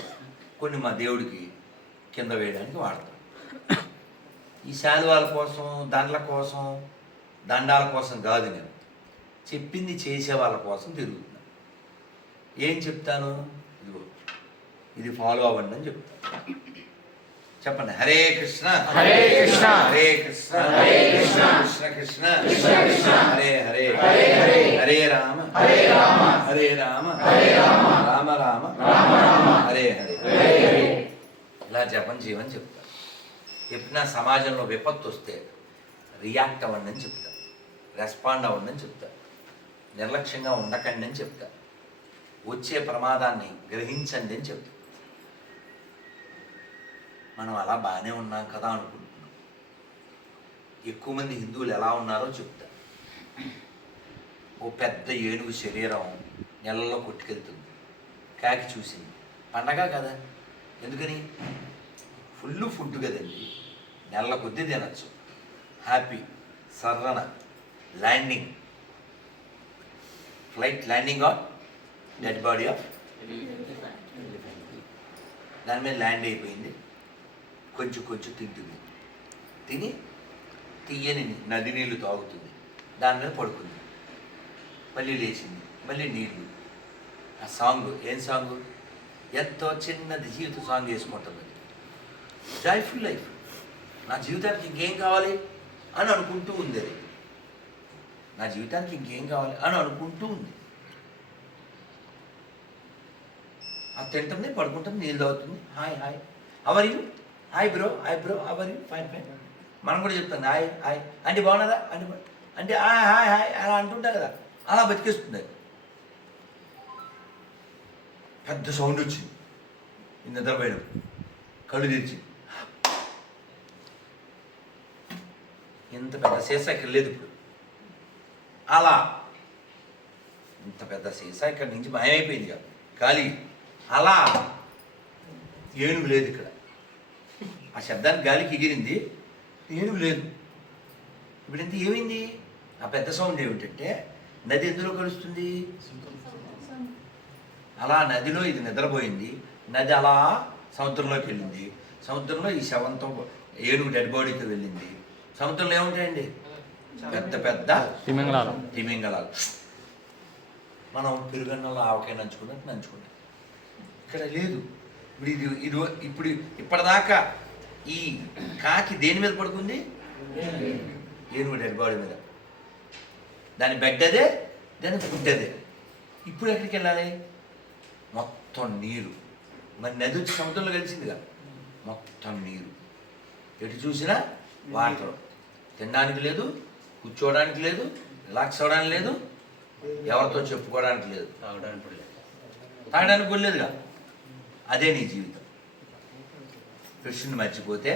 కొన్ని మా దేవుడికి కింద వేయడానికి వాడతాం. ఈ శాలువాల కోసం, దండల కోసం, దండాల కోసం కాదు. నేను చెప్పింది చేసే వాళ్ళ కోసం తిరుగుతున్నాను. ఏం చెప్తాను? ఇదిగో ఇది ఫాలో అవ్వండి అని చెప్తాను. చెప్పండి. హరే కృష్ణ హరే కృష్ణ హరే కృష్ణ హరే కృష్ణ కృష్ణ కృష్ణ కృష్ణ కృష్ణ హరే హరే హరే హరే హరే రామ హరే రామ హరే రామ హరే రామ రామ రామ రామ రామ హరే హరే హరే హరే. ఇలా జపం చేయమని చెప్తాను. ఎప్పుడైనా సమాజంలో విపత్తు వస్తే రియాక్ట్ అవ్వండి అని చెప్తా, రెస్పాండ్ అవ్వండి అని చెప్తా, నిర్లక్ష్యంగా ఉండకండి అని చెప్తా, వచ్చే ప్రమాదాన్ని గ్రహించండి అని చెప్తా. మనం అలా బాగానే ఉన్నాం కదా అనుకుంటున్నాం. ఎక్కువ మంది హిందువులు ఎలా ఉన్నారో చెప్తా. ఓ పెద్ద ఏనుగు శరీరం నెలలో కొట్టుకెళ్తుంది. కాకి చూసింది. పండగ కదా, ఎందుకని? ఫుల్ ఫుడ్ కదండి, నెలల కొద్దీ తినచ్చు. హ్యాపీ సర్రన landing, flight landing on dead body of దాని మీద ల్యాండ్ అయిపోయింది. కొంచెం కొంచెం తింటుంది. తిని తీయని నది నీళ్లు తాగుతుంది. దాని మీద పడుకుంది. మళ్ళీ లేచింది, మళ్ళీ నీళ్ళు. ఆ సాంగ్ ఏం సాంగ్? ఎంతో చిన్నది జీవిత సాంగ్ వేసుకుంటుంది. Joyful life. నా జీవితానికి ఇంకేం కావాలి అని అనుకుంటూ ఉంది. అది నా జీవితానికి ఇంకేం కావాలి అని అనుకుంటూ ఉంది. అది తింటుంది, పడుకుంటుంది, నీళ్ళు తాగుతుంది. Hi hi how are you, hi bro, hi bro, how are you, fine fine. మనం కూడా చెప్తాం హాయ్ హాయ్ అంటే బాగున్నదా అంటే హాయ్ హాయ్ హాయ్ అలా అంటుంటా కదా, అలా బతికేస్తుంది. పెద్ద సౌండ్ వచ్చింది, నిద్రపోయడం, కళ్ళు తెరిచి ఇంత పెద్ద సీసా ఇక్కడ లేదు ఇప్పుడు. అలా ఇంత పెద్ద సీసా ఇక్కడ నుంచి మాయమైపోయింది కదా, ఖాళీ. అలా ఏనుగు లేదు ఇక్కడ. ఆ శబ్దానికి గాలికి ఎగిరింది, ఏనుగు లేదు. ఇప్పుడు ఎంత ఏమైంది? ఆ పెద్ద సౌండ్ ఏమిటంటే నది ఎందులో కలుస్తుంది? అలా నదిలో ఇది నిద్రపోయింది. నది అలా సముద్రంలోకి వెళ్ళింది. సముద్రంలో ఈ శవంతో ఏనుగు డెడ్ బాడీతో వెళ్ళింది. సముద్రంలో ఏముంటాయండి? పెద్ద పెద్ద తిమింగలాలు. మనం పెరుగన్నంలో ఆవకాయ నంచుకున్నట్టు నంచుకుంటాం. ఇక్కడ లేదు. ఇప్పుడు ఇది ఇప్పుడు ఇప్పటిదాకా ఈ కాకి దేని మీద పడుకుంది? ఏనుగు డెడ్ బాడీ మీద. దాని బెడ్ అదే, దాని ఫుడ్ అదే. ఇప్పుడు ఎక్కడికి వెళ్ళాలి? మొత్తం నీరు. మరి నది వచ్చి సముద్రంలో కలిసిందిగా, మొత్తం నీరు. ఎటు చూసినా వాటర్. తినడానికి లేదు, కూర్చోవడానికి లేదు, రిలాక్స్ అవ్వడానికి లేదు, ఎవరితో చెప్పుకోవడానికి లేదు, తాగడానికి కూడా లేదుగా. అదే నీ జీవితం. కృష్ణుని మర్చిపోతే,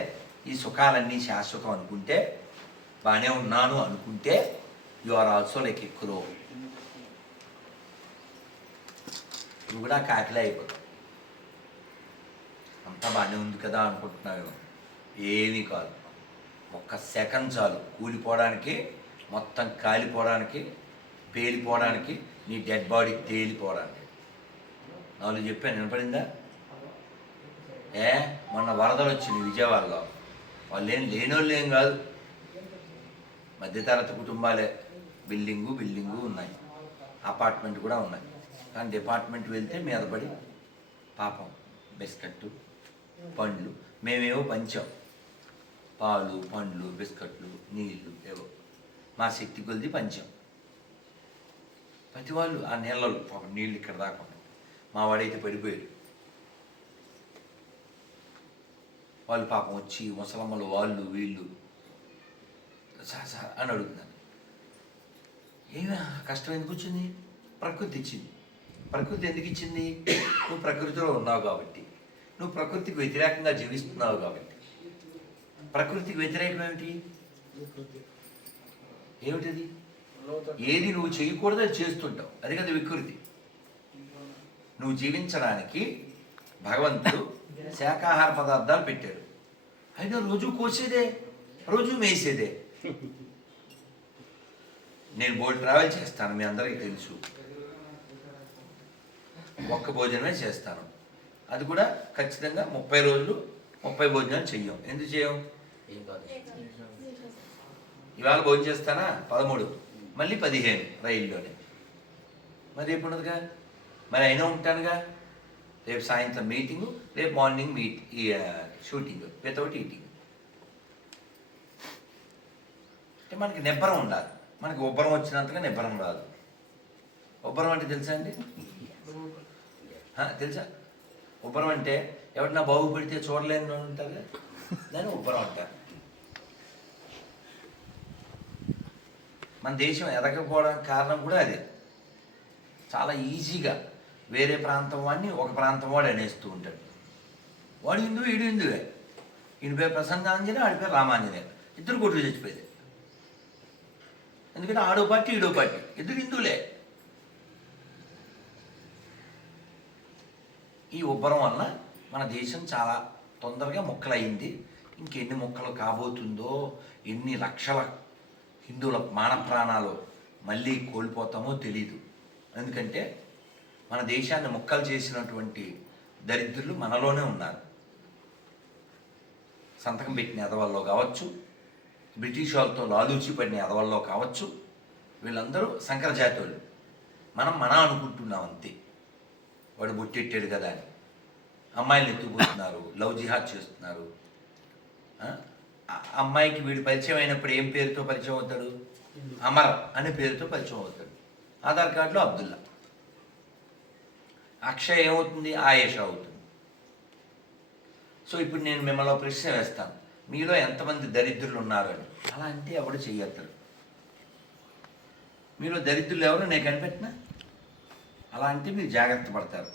ఈ సుఖాలన్నీ శాశ్వతం అనుకుంటే, బాగానే ఉన్నాను అనుకుంటే, you are also like a crow. నువ్వు కూడా కాకిలా అయిపోతావు. అంతా బాగానే ఉంది కదా అనుకుంటున్నావు. ఏమీ కాదు. ఒక్క సెకండ్ చాలు కూలిపోవడానికి, మొత్తం కాలిపోవడానికి, పేలిపోవడానికి, నీ డెడ్ బాడీ తేలిపోవడానికి. నాలుగు చెప్పాను, వినపడిందా? మొన్న వరదలు వచ్చింది విజయవాడలో. వాళ్ళు లేనోళ్ళు ఏం కాదు, మధ్యతరగతి కుటుంబాలే. బిల్డింగు ఉన్నాయి, అపార్ట్మెంట్ కూడా ఉన్నాయి. కానీ డిపార్ట్మెంట్ వెళ్తే మీద పడి పాపం బిస్కట్టు పండ్లు మేమేవో పంచాం, పాలు పండ్లు బిస్కట్లు నీళ్ళు ఏవో మా శక్తి కొలిది పంచాం. ప్రతి వాళ్ళు ఆ నీళ్ళలో పాపం నీళ్ళు ఇక్కడ దాకా ఉన్నాయి. మా వాడైతే పడిపోయాడు. వాళ్ళు పాపం వచ్చి ముసలమ్మలు వాళ్ళు వీళ్ళు సార్ అని అడుగుతున్నారు. ఏమి కష్టం ఎందుకు వచ్చింది? ప్రకృతి ఇచ్చింది. ప్రకృతి ఎందుకు ఇచ్చింది? నువ్వు ప్రకృతిలో ఉన్నావు కాబట్టి, నువ్వు ప్రకృతికి వ్యతిరేకంగా జీవిస్తున్నావు కాబట్టి. ప్రకృతికి వ్యతిరేకం ఏమిటి? ఏమిటది? ఏది నువ్వు చేయకూడదు అది చేస్తుంటావు, అది కదా వికృతి. నువ్వు జీవించడానికి భగవంతుడు శాకాహార పదార్థాలు పెట్టాడు. అయినా రోజు కోసేదే, రోజు మేసేదే. నేను బోల్డ్ ట్రావెల్ చేస్తాను, మీ అందరికీ తెలుసు. ఒక్క భోజనమే చేస్తాను, అది కూడా ఖచ్చితంగా 30 రోజులు 30 భోజనాలు చెయ్యం. ఎందుకు చేయం? ఇవాళ భోజనం చేస్తానా 13, మళ్ళీ 15 రైల్లోనే. మరి రేపు ఉండదుగా, మరి అయినా ఉంటానుగా. రేపు సాయంత్రం మీటింగు, రేపు మార్నింగ్ షూటింగ్ వితౌట్ ఈటింగ్. అంటే మనకి నిబ్బరం ఉండాలి. మనకి ఉబ్బరం వచ్చినంతగా నిబ్బరం రాదు. ఉబ్బరం అంటే తెలుసా అండి? తెలుసా? ఉబ్బరం అంటే ఎవరినా బాగుపడితే చూడలేని ఉంటారు, దాన్ని ఉబ్బరం అంటారు. మన దేశం ఎదగకపోవడానికి కారణం కూడా అదే. చాలా ఈజీగా వేరే ప్రాంతం వాడిని ఒక ప్రాంతం వాడు అనేస్తూ ఉంటాడు. వాడు హిందువు, ఈడు హిందువే. ఈయన పేరు ప్రసన్నాంజనే, ఆడి పేరు రామాంజనేయ. ఇద్దరు కొట్లు చచ్చిపోయేది. ఎందుకంటే ఆడో పార్టీ ఈడో పార్టీ, ఇద్దరు హిందువులే. ఈ ఉబ్బరం వల్ల మన దేశం చాలా తొందరగా ముక్కలైంది. ఇంకెన్ని ముక్కలు కాబోతుందో, ఎన్ని లక్షల హిందువుల మాన ప్రాణాలు మళ్ళీ కోల్పోతామో తెలీదు. ఎందుకంటే మన దేశాన్ని ముక్కలు చేసినటువంటి దరిద్రులు మనలోనే ఉన్నారు. సంతకం పెట్టిన ఎదవల్లో కావచ్చు, బ్రిటిష్ వాళ్ళతో లాలూచి పడిన ఎదవల్లో కావచ్చు, వీళ్ళందరూ సంకరజాతి వాళ్ళు. మనం అనుకుంటున్నాం అంతే. వాడు బొట్టెట్టాడు కదా అని అమ్మాయిలు ఎత్తుకుపోతున్నారు, లవ్ జిహాద్ చేస్తున్నారు. అమ్మాయికి వీడు పరిచయం అయినప్పుడు ఏం పేరుతో పరిచయం అవుతాడు? అమర్ అనే పేరుతో పరిచయం అవుతాడు. ఆధార్ కార్డులో అబ్దుల్లా. అక్షయ్ ఏమవుతుంది? ఆయేషా అవుతుంది. సో ఇప్పుడు నేను మిమ్మల్ని ప్రశ్న వేస్తాను, మీలో ఎంతమంది దరిద్రులు ఉన్నారు అని. అలా అంటే ఎవడు చెయ్యొద్దు. మీలో దరిద్రులు ఎవరు నేను కనిపెట్టినా? అలా అంటే మీరు జాగ్రత్త పడతారు.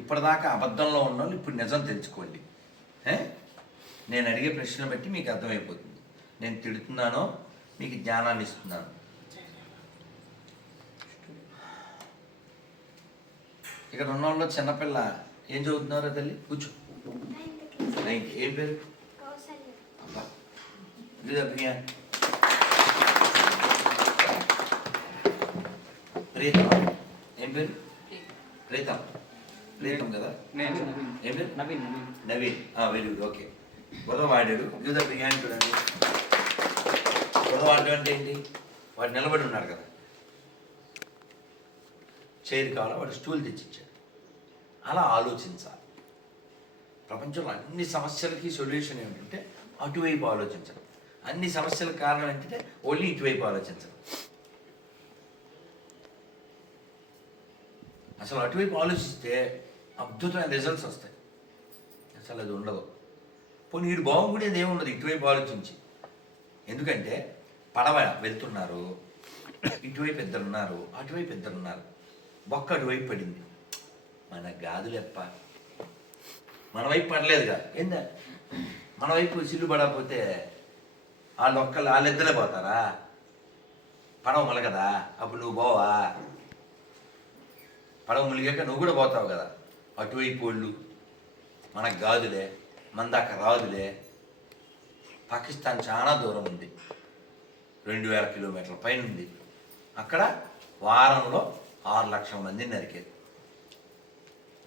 ఇప్పటిదాకా అబద్ధంలో ఉన్న వాళ్ళు ఇప్పుడు నిజం తెలుసుకోండి. నేను అడిగే ప్రశ్నలు బట్టి మీకు అర్థమైపోతుంది. నేను తిడుతున్నానో మీకు జ్ఞానాన్ని ఇస్తున్నాను. ఇక్కడ ఉన్న వాళ్ళు చిన్నపిల్ల ఏం చదువుతున్నారో తల్లి? కూర్చో. ఏం పేరు? అబ్బా, ప్రీతం. ఏం పేరు? ప్రీతం. ప్రీతం కదా? ఏం పేరు? నవీన్. Very good. ఓకే. బుధవాడాడు. యూద బిహాన్ చూడండి. బుధవాడడం అంటే ఏంటి? వాడు నిలబడి ఉన్నాడు కదా, చైర్ కావాలా, వాడు స్టూల్ తెచ్చిచ్చాడు. అలా ఆలోచించాలి. ప్రపంచంలో అన్ని సమస్యలకి సొల్యూషన్ ఏమిటంటే అటువైపు ఆలోచించడం. అన్ని సమస్యలకు కారణం ఏంటంటే ఓన్లీ ఇటువైపు ఆలోచించడం. అసలు అటువైపు ఆలోచిస్తే అద్భుతమైన రిజల్ట్స్ వస్తాయి. అసలు అది ఉండదు. పోనీ వీడు బాగుండేది ఏముండదు ఇటువైపు ఆలోచించి. ఎందుకంటే పడవ వెళ్తున్నారు, ఇటువైపు ఇద్దరున్నారు, అటువైపు ఇద్దరున్నారు. బొక్క అటువైపు పడింది. మన గాదులెప్ప మన వైపు పడలేదుగా. ఏందా మన వైపు సిల్లు పడకపోతే వాళ్ళిద్దరే పోతారా? పడవ ములగదా? అప్పుడు నువ్వు పోవా? పడవ ములిగాక నువ్వు కూడా పోతావు కదా. అటువైపు వాళ్ళు మనకు గాదులే, మన దాకా రాదులే. పాకిస్తాన్ చాలా దూరం ఉంది, 2000 కిలోమీటర్ల పైన ఉంది. అక్కడ వారంలో 6 లక్షల మందిని నరికారు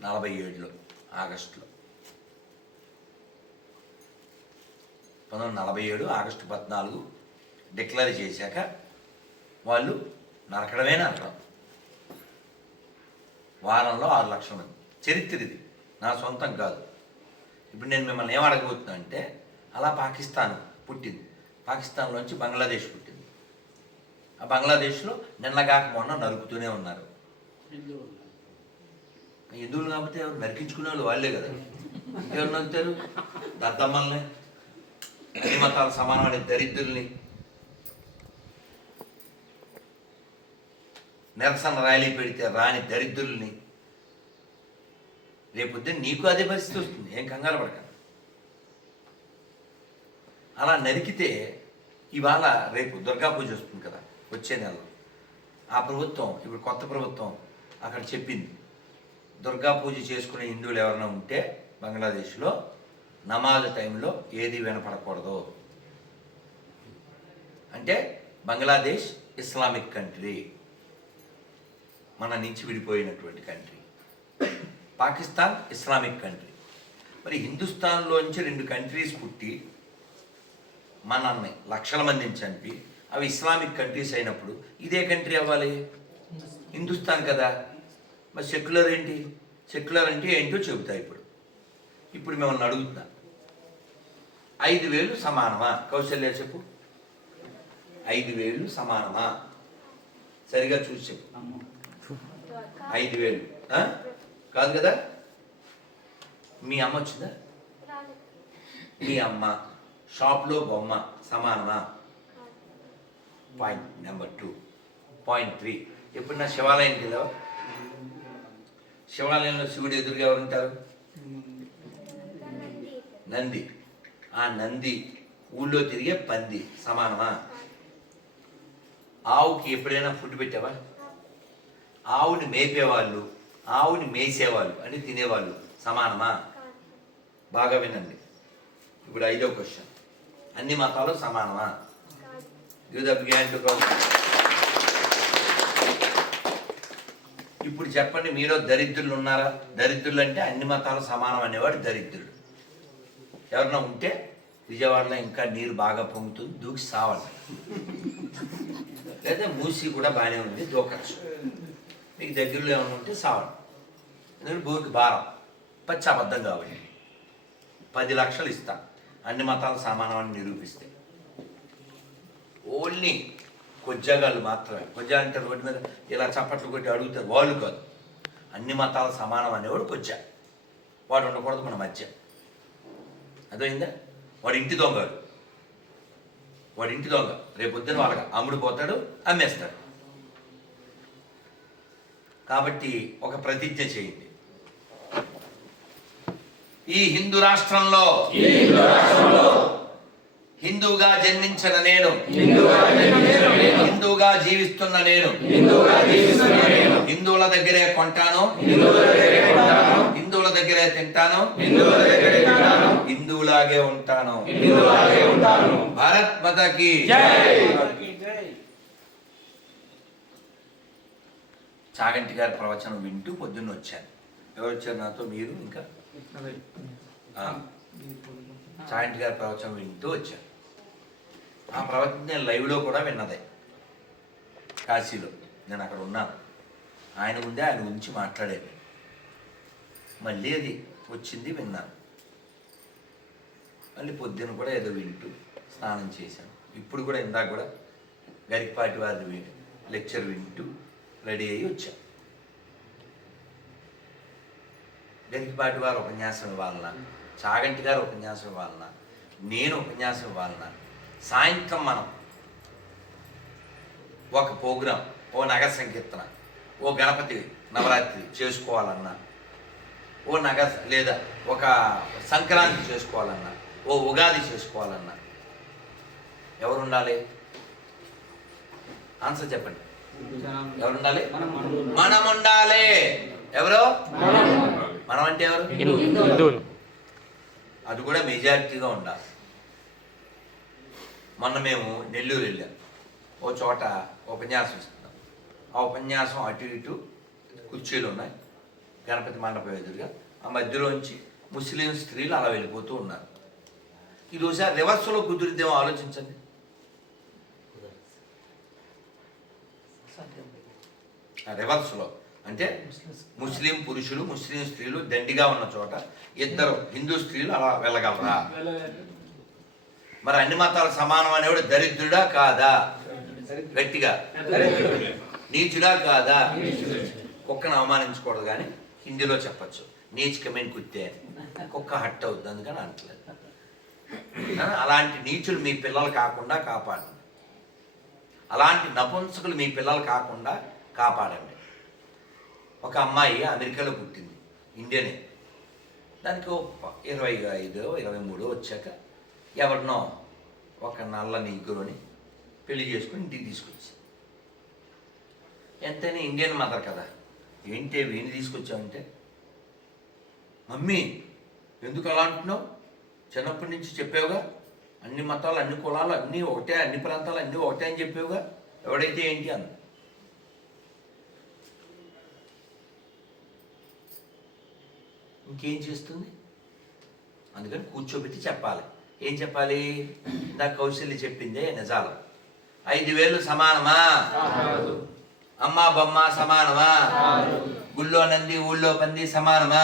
47లో ఆగస్టులో. 1947 ఆగస్టు 14 డిక్లేర్ చేశాక వాళ్ళు నరకడమే నరకడం. వారంలో 6 లక్షల మంది. చరిత్ర ఇది, నా సొంతం కాదు. ఇప్పుడు నేను మిమ్మల్ని ఏం అడగబోతున్నా అంటే, అలా పాకిస్తాన్ పుట్టింది, పాకిస్తాన్లోంచి బంగ్లాదేశ్ పుట్టింది. ఆ బంగ్లాదేశ్లో నిన్నగాక మొన్న నరుకుతూనే ఉన్నారు. హిందువులు కాబట్టి ఎవరు నరికించుకునే వాళ్ళు వాళ్ళే కదా, ఎవరు నరుకుతారు? దద్దమ్మల్ని, అన్ని మతాలు సమానమైన దరిద్రుల్ని, నిరసన ర్యాలీ పెడితే రాని దరిద్రుల్ని. రేపొద్దున నీకు అదే పరిస్థితి వస్తుంది, ఏం కంగారు పడకండి. అలా నరికితే ఇవాళ రేపు దుర్గా పూజ వస్తుంది కదా వచ్చే నెలలో. ఆ ప్రభుత్వం, ఇప్పుడు కొత్త ప్రభుత్వం అక్కడ చెప్పింది, దుర్గా పూజ చేసుకునే హిందువులు ఎవరైనా ఉంటే బంగ్లాదేశ్లో నమాజ్ టైంలో ఏది వినపడకూడదు. అంటే బంగ్లాదేశ్ ఇస్లామిక్ కంట్రీ, మన నుంచి విడిపోయినటువంటి కంట్రీ. Pakistan Islamic country. మరి హిందుస్థాన్లోంచి 2 కంట్రీస్ పుట్టి మనల్ని లక్షల మందిని చంపి అవి ఇస్లామిక్ కంట్రీస్ అయినప్పుడు ఇదే కంట్రీ అవ్వాలి, హిందుస్థాన్ కదా. మరి సెక్యులర్ ఏంటి? సెక్యులర్ అంటే ఏంటో చెబుతా. ఇప్పుడు మిమ్మల్ని అడుగుతున్నా, 5,000 సమానమా? కౌశల్య చెప్పు. 5,000 సమానమా? సరిగా చూసి చెప్పు. 5,000 కాదు కదా. మీ అమ్మ వచ్చిందా? మీ అమ్మ షాప్లో బొమ్మ సమానమా? Point number 2. పాయింట్ 3, ఎప్పుడన్నా శివాలయంకి వెళ్ళావా? శివాలయంలో శివుడు ఎదురుగా ఎవరు ఉంటారు? నంది. ఆ నంది ఊళ్ళో తిరిగే పంది సమానమా? ఆవుకి ఎప్పుడైనా ఫుడ్ పెట్టావా? ఆవుని మేపేవాళ్ళు, ఆవుని మేసేవాళ్ళు అని తినేవాళ్ళు సమానమా? బాగా వినండి. ఇప్పుడు 5వ క్వశ్చన్, అన్ని మతాలు సమానమా? ఇప్పుడు చెప్పండి, మీలో దరిద్రులు ఉన్నారా? దరిద్రులు అంటే అన్ని మతాలు సమానం అనేవాడు దరిద్రుడు. ఎవరన్నా ఉంటే విజయవాడలో ఇంకా నీరు బాగా పొంగుతుంది, దూకి సావండి. లేదా మూసి కూడా బాగానే ఉంది, దూకచ్చు. మీకు దగ్గరలో ఏమైనా ఉంటే సావండి. ఎందుకంటే భూమికి భారం, పచ్చి అబద్ధం కాబట్టి. 10 లక్షలు ఇస్తా అన్ని మతాలు సమానమని నిరూపిస్తే. ఓన్లీ కొజ్జాగాళ్ళు మాత్రమే. కొజ్జా అంటే రోడ్డు మీద ఇలా చప్పట్లు కొట్టి అడుగుతారు, వాళ్ళు కాదు. అన్ని మతాలు సమానం అనేవాడు కొజ్జా. వాడు ఉండకూడదు మన మధ్య. అర్థమైందా? వాడు ఇంటి దొంగడు, వాడు ఇంటి దొంగ. రేపొద్దున వాళ్ళకి అమ్ముడుపోతాడు, అమ్మేస్తాడు. కాబట్టి ఒక ప్రతిజ్ఞ చేయండి, ఈ హిందూ రాష్ట్రంలో హిందూగా జన్మించిన నేను, హిందూగా జీవిస్తున్న నేను, హిందువుల దగ్గరే కొంటాను, హిందువుల దగ్గరే తింటాను, హిందువులాగే ఉంటాను. భారత్ మాతాకి చాగంటి గారి ప్రవచనం వింటూ పొద్దున్న వచ్చాను. ఎవరు వచ్చారు నాతో? మీరు ఇంకా చాగంటి గారి ప్రవచనం వింటూ వచ్చాను. ఆ ప్రవచనం నేను లైవ్లో కూడా విన్నదే, కాశీలో. నేను అక్కడ ఉన్నాను, ఆయన ముందే ఆయన గురించి మాట్లాడేది. మళ్ళీ అది వచ్చింది, విన్నాను. మళ్ళీ పొద్దున్న కూడా ఏదో వింటూ స్నానం చేశాను. ఇప్పుడు కూడా ఇందాక కూడా గరికపాటి వారి లెక్చర్ వింటూ రెడీ అయ్యి వచ్చాను. గరికపాటి వారు ఉపన్యాసం ఇవ్వాలన్నా, చాగంటి గారు ఉపన్యాసం ఇవ్వాలన్నా, నేను ఉపన్యాసం ఇవ్వాలన్నా, సాయంత్రం మనం ఒక ప్రోగ్రాం, ఓ నగర సంకీర్తన, ఓ గణపతి నవరాత్రి చేసుకోవాలన్నా, ఓ నగర లేదా ఒక సంక్రాంతి చేసుకోవాలన్నా, ఓ ఉగాది చేసుకోవాలన్నా ఎవరు ఉండాలి? ఆన్సర్ చెప్పండి. ఎవరు ఉండాలి? మనం ఉండాలి. ఎవరు మనం? అంటే ఎవరు? అది కూడా మెజారిటీగా ఉండాలి. మొన్న మేము నెల్లూరు వెళ్ళాం. ఓ చోట ఉపన్యాసం ఇస్తున్నాం. ఆ ఉపన్యాసం అటు ఇటు కుర్చీలు ఉన్నాయి, గణపతి మండపం ఎదురుగా. ఆ మధ్యలోంచి ముస్లిం స్త్రీలు అలా వెళ్ళిపోతూ ఉన్నారు. ఈరోజు రివర్స్లో కుదిరిద్దేమో ఆలోచించండి. రివర్స్లో అంటే ముస్లిం పురుషులు ముస్లిం స్త్రీలు దండిగా ఉన్న చోట ఇద్దరు హిందూ స్త్రీలు అలా వెళ్ళగలరా? మరి అన్ని మతాలు సమానం అనేవాడు దరిద్రుడా కాదా? గట్టిగా నీచుడా కాదా? కుక్కను అవమానించకూడదు కానీ హిందీలో చెప్పచ్చు, నీచుకమైన కుత్తే, కుక్క హట్ అవుద్ది, అందుకని అంటలేదు. అలాంటి నీచులు మీ పిల్లలు కాకుండా కాపాడండి. అలాంటి నపుంసకులు మీ పిల్లలు కాకుండా కాపాడండి. ఒక అమ్మాయి అమెరికాలో పుట్టింది, ఇండియనే. దానికి 25, 23 వచ్చాక ఎవరినో ఒక నల్ల నీగురుని పెళ్లి చేసుకుని ఇంటికి తీసుకొచ్చి, ఎంతైనా ఇండియన్ మదర్ కదా, ఏంటి వీణి తీసుకొచ్చావంటే, మమ్మీ ఎందుకు అలా అంటున్నావు, చిన్నప్పటి నుంచి చెప్పావుగా అన్ని మతాలు అన్ని కులాలు అన్నీ ఒకటే, అన్ని ప్రాంతాలు అన్నీ ఒకటే అని చెప్పావుగా, ఎవడైతే ఏంటి అన్న. ఇంకేం చేస్తుంది? అందుకని కూర్చోబెట్టి చెప్పాలి. ఏం చెప్పాలి? నాకు కౌశల్య చెప్పిందే నిజాలు. 5,000 సమానమా? అమ్మా బొమ్మ సమానమా? గుళ్ళో నంది ఊళ్ళో పంది సమానమా?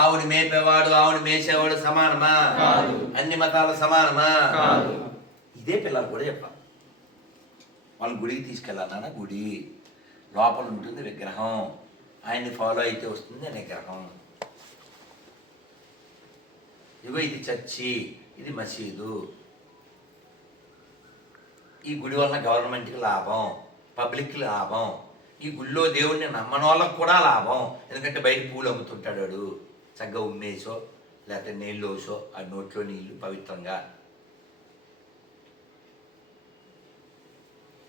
ఆవుని మేపేవాడు ఆవుని మేసేవాడు సమానమా? అన్ని మతాలు సమానమా? ఇదే పిల్లలు కూడా చెప్పాలి. వాళ్ళు గుడికి తీసుకెళ్ళాలన్నా గుడి లోపల ఉంటుంది విగ్రహం, ఆయన్ని ఫాలో అయితే వస్తుంది విగ్రహం. ఇగో ఇది చర్చి, ఇది మసీదు. ఈ గుడి వలన గవర్నమెంట్కి లాభం, పబ్లిక్కి లాభం, ఈ గుళ్ళో దేవుడిని నమ్మని వాళ్ళకు కూడా లాభం. ఎందుకంటే బయట పూలు అమ్ముతుంటాడు వాడు, చక్కగా ఉమ్మేసో లేకపోతే నీళ్ళోసో ఆ నోట్లో నీళ్ళు పవిత్రంగా.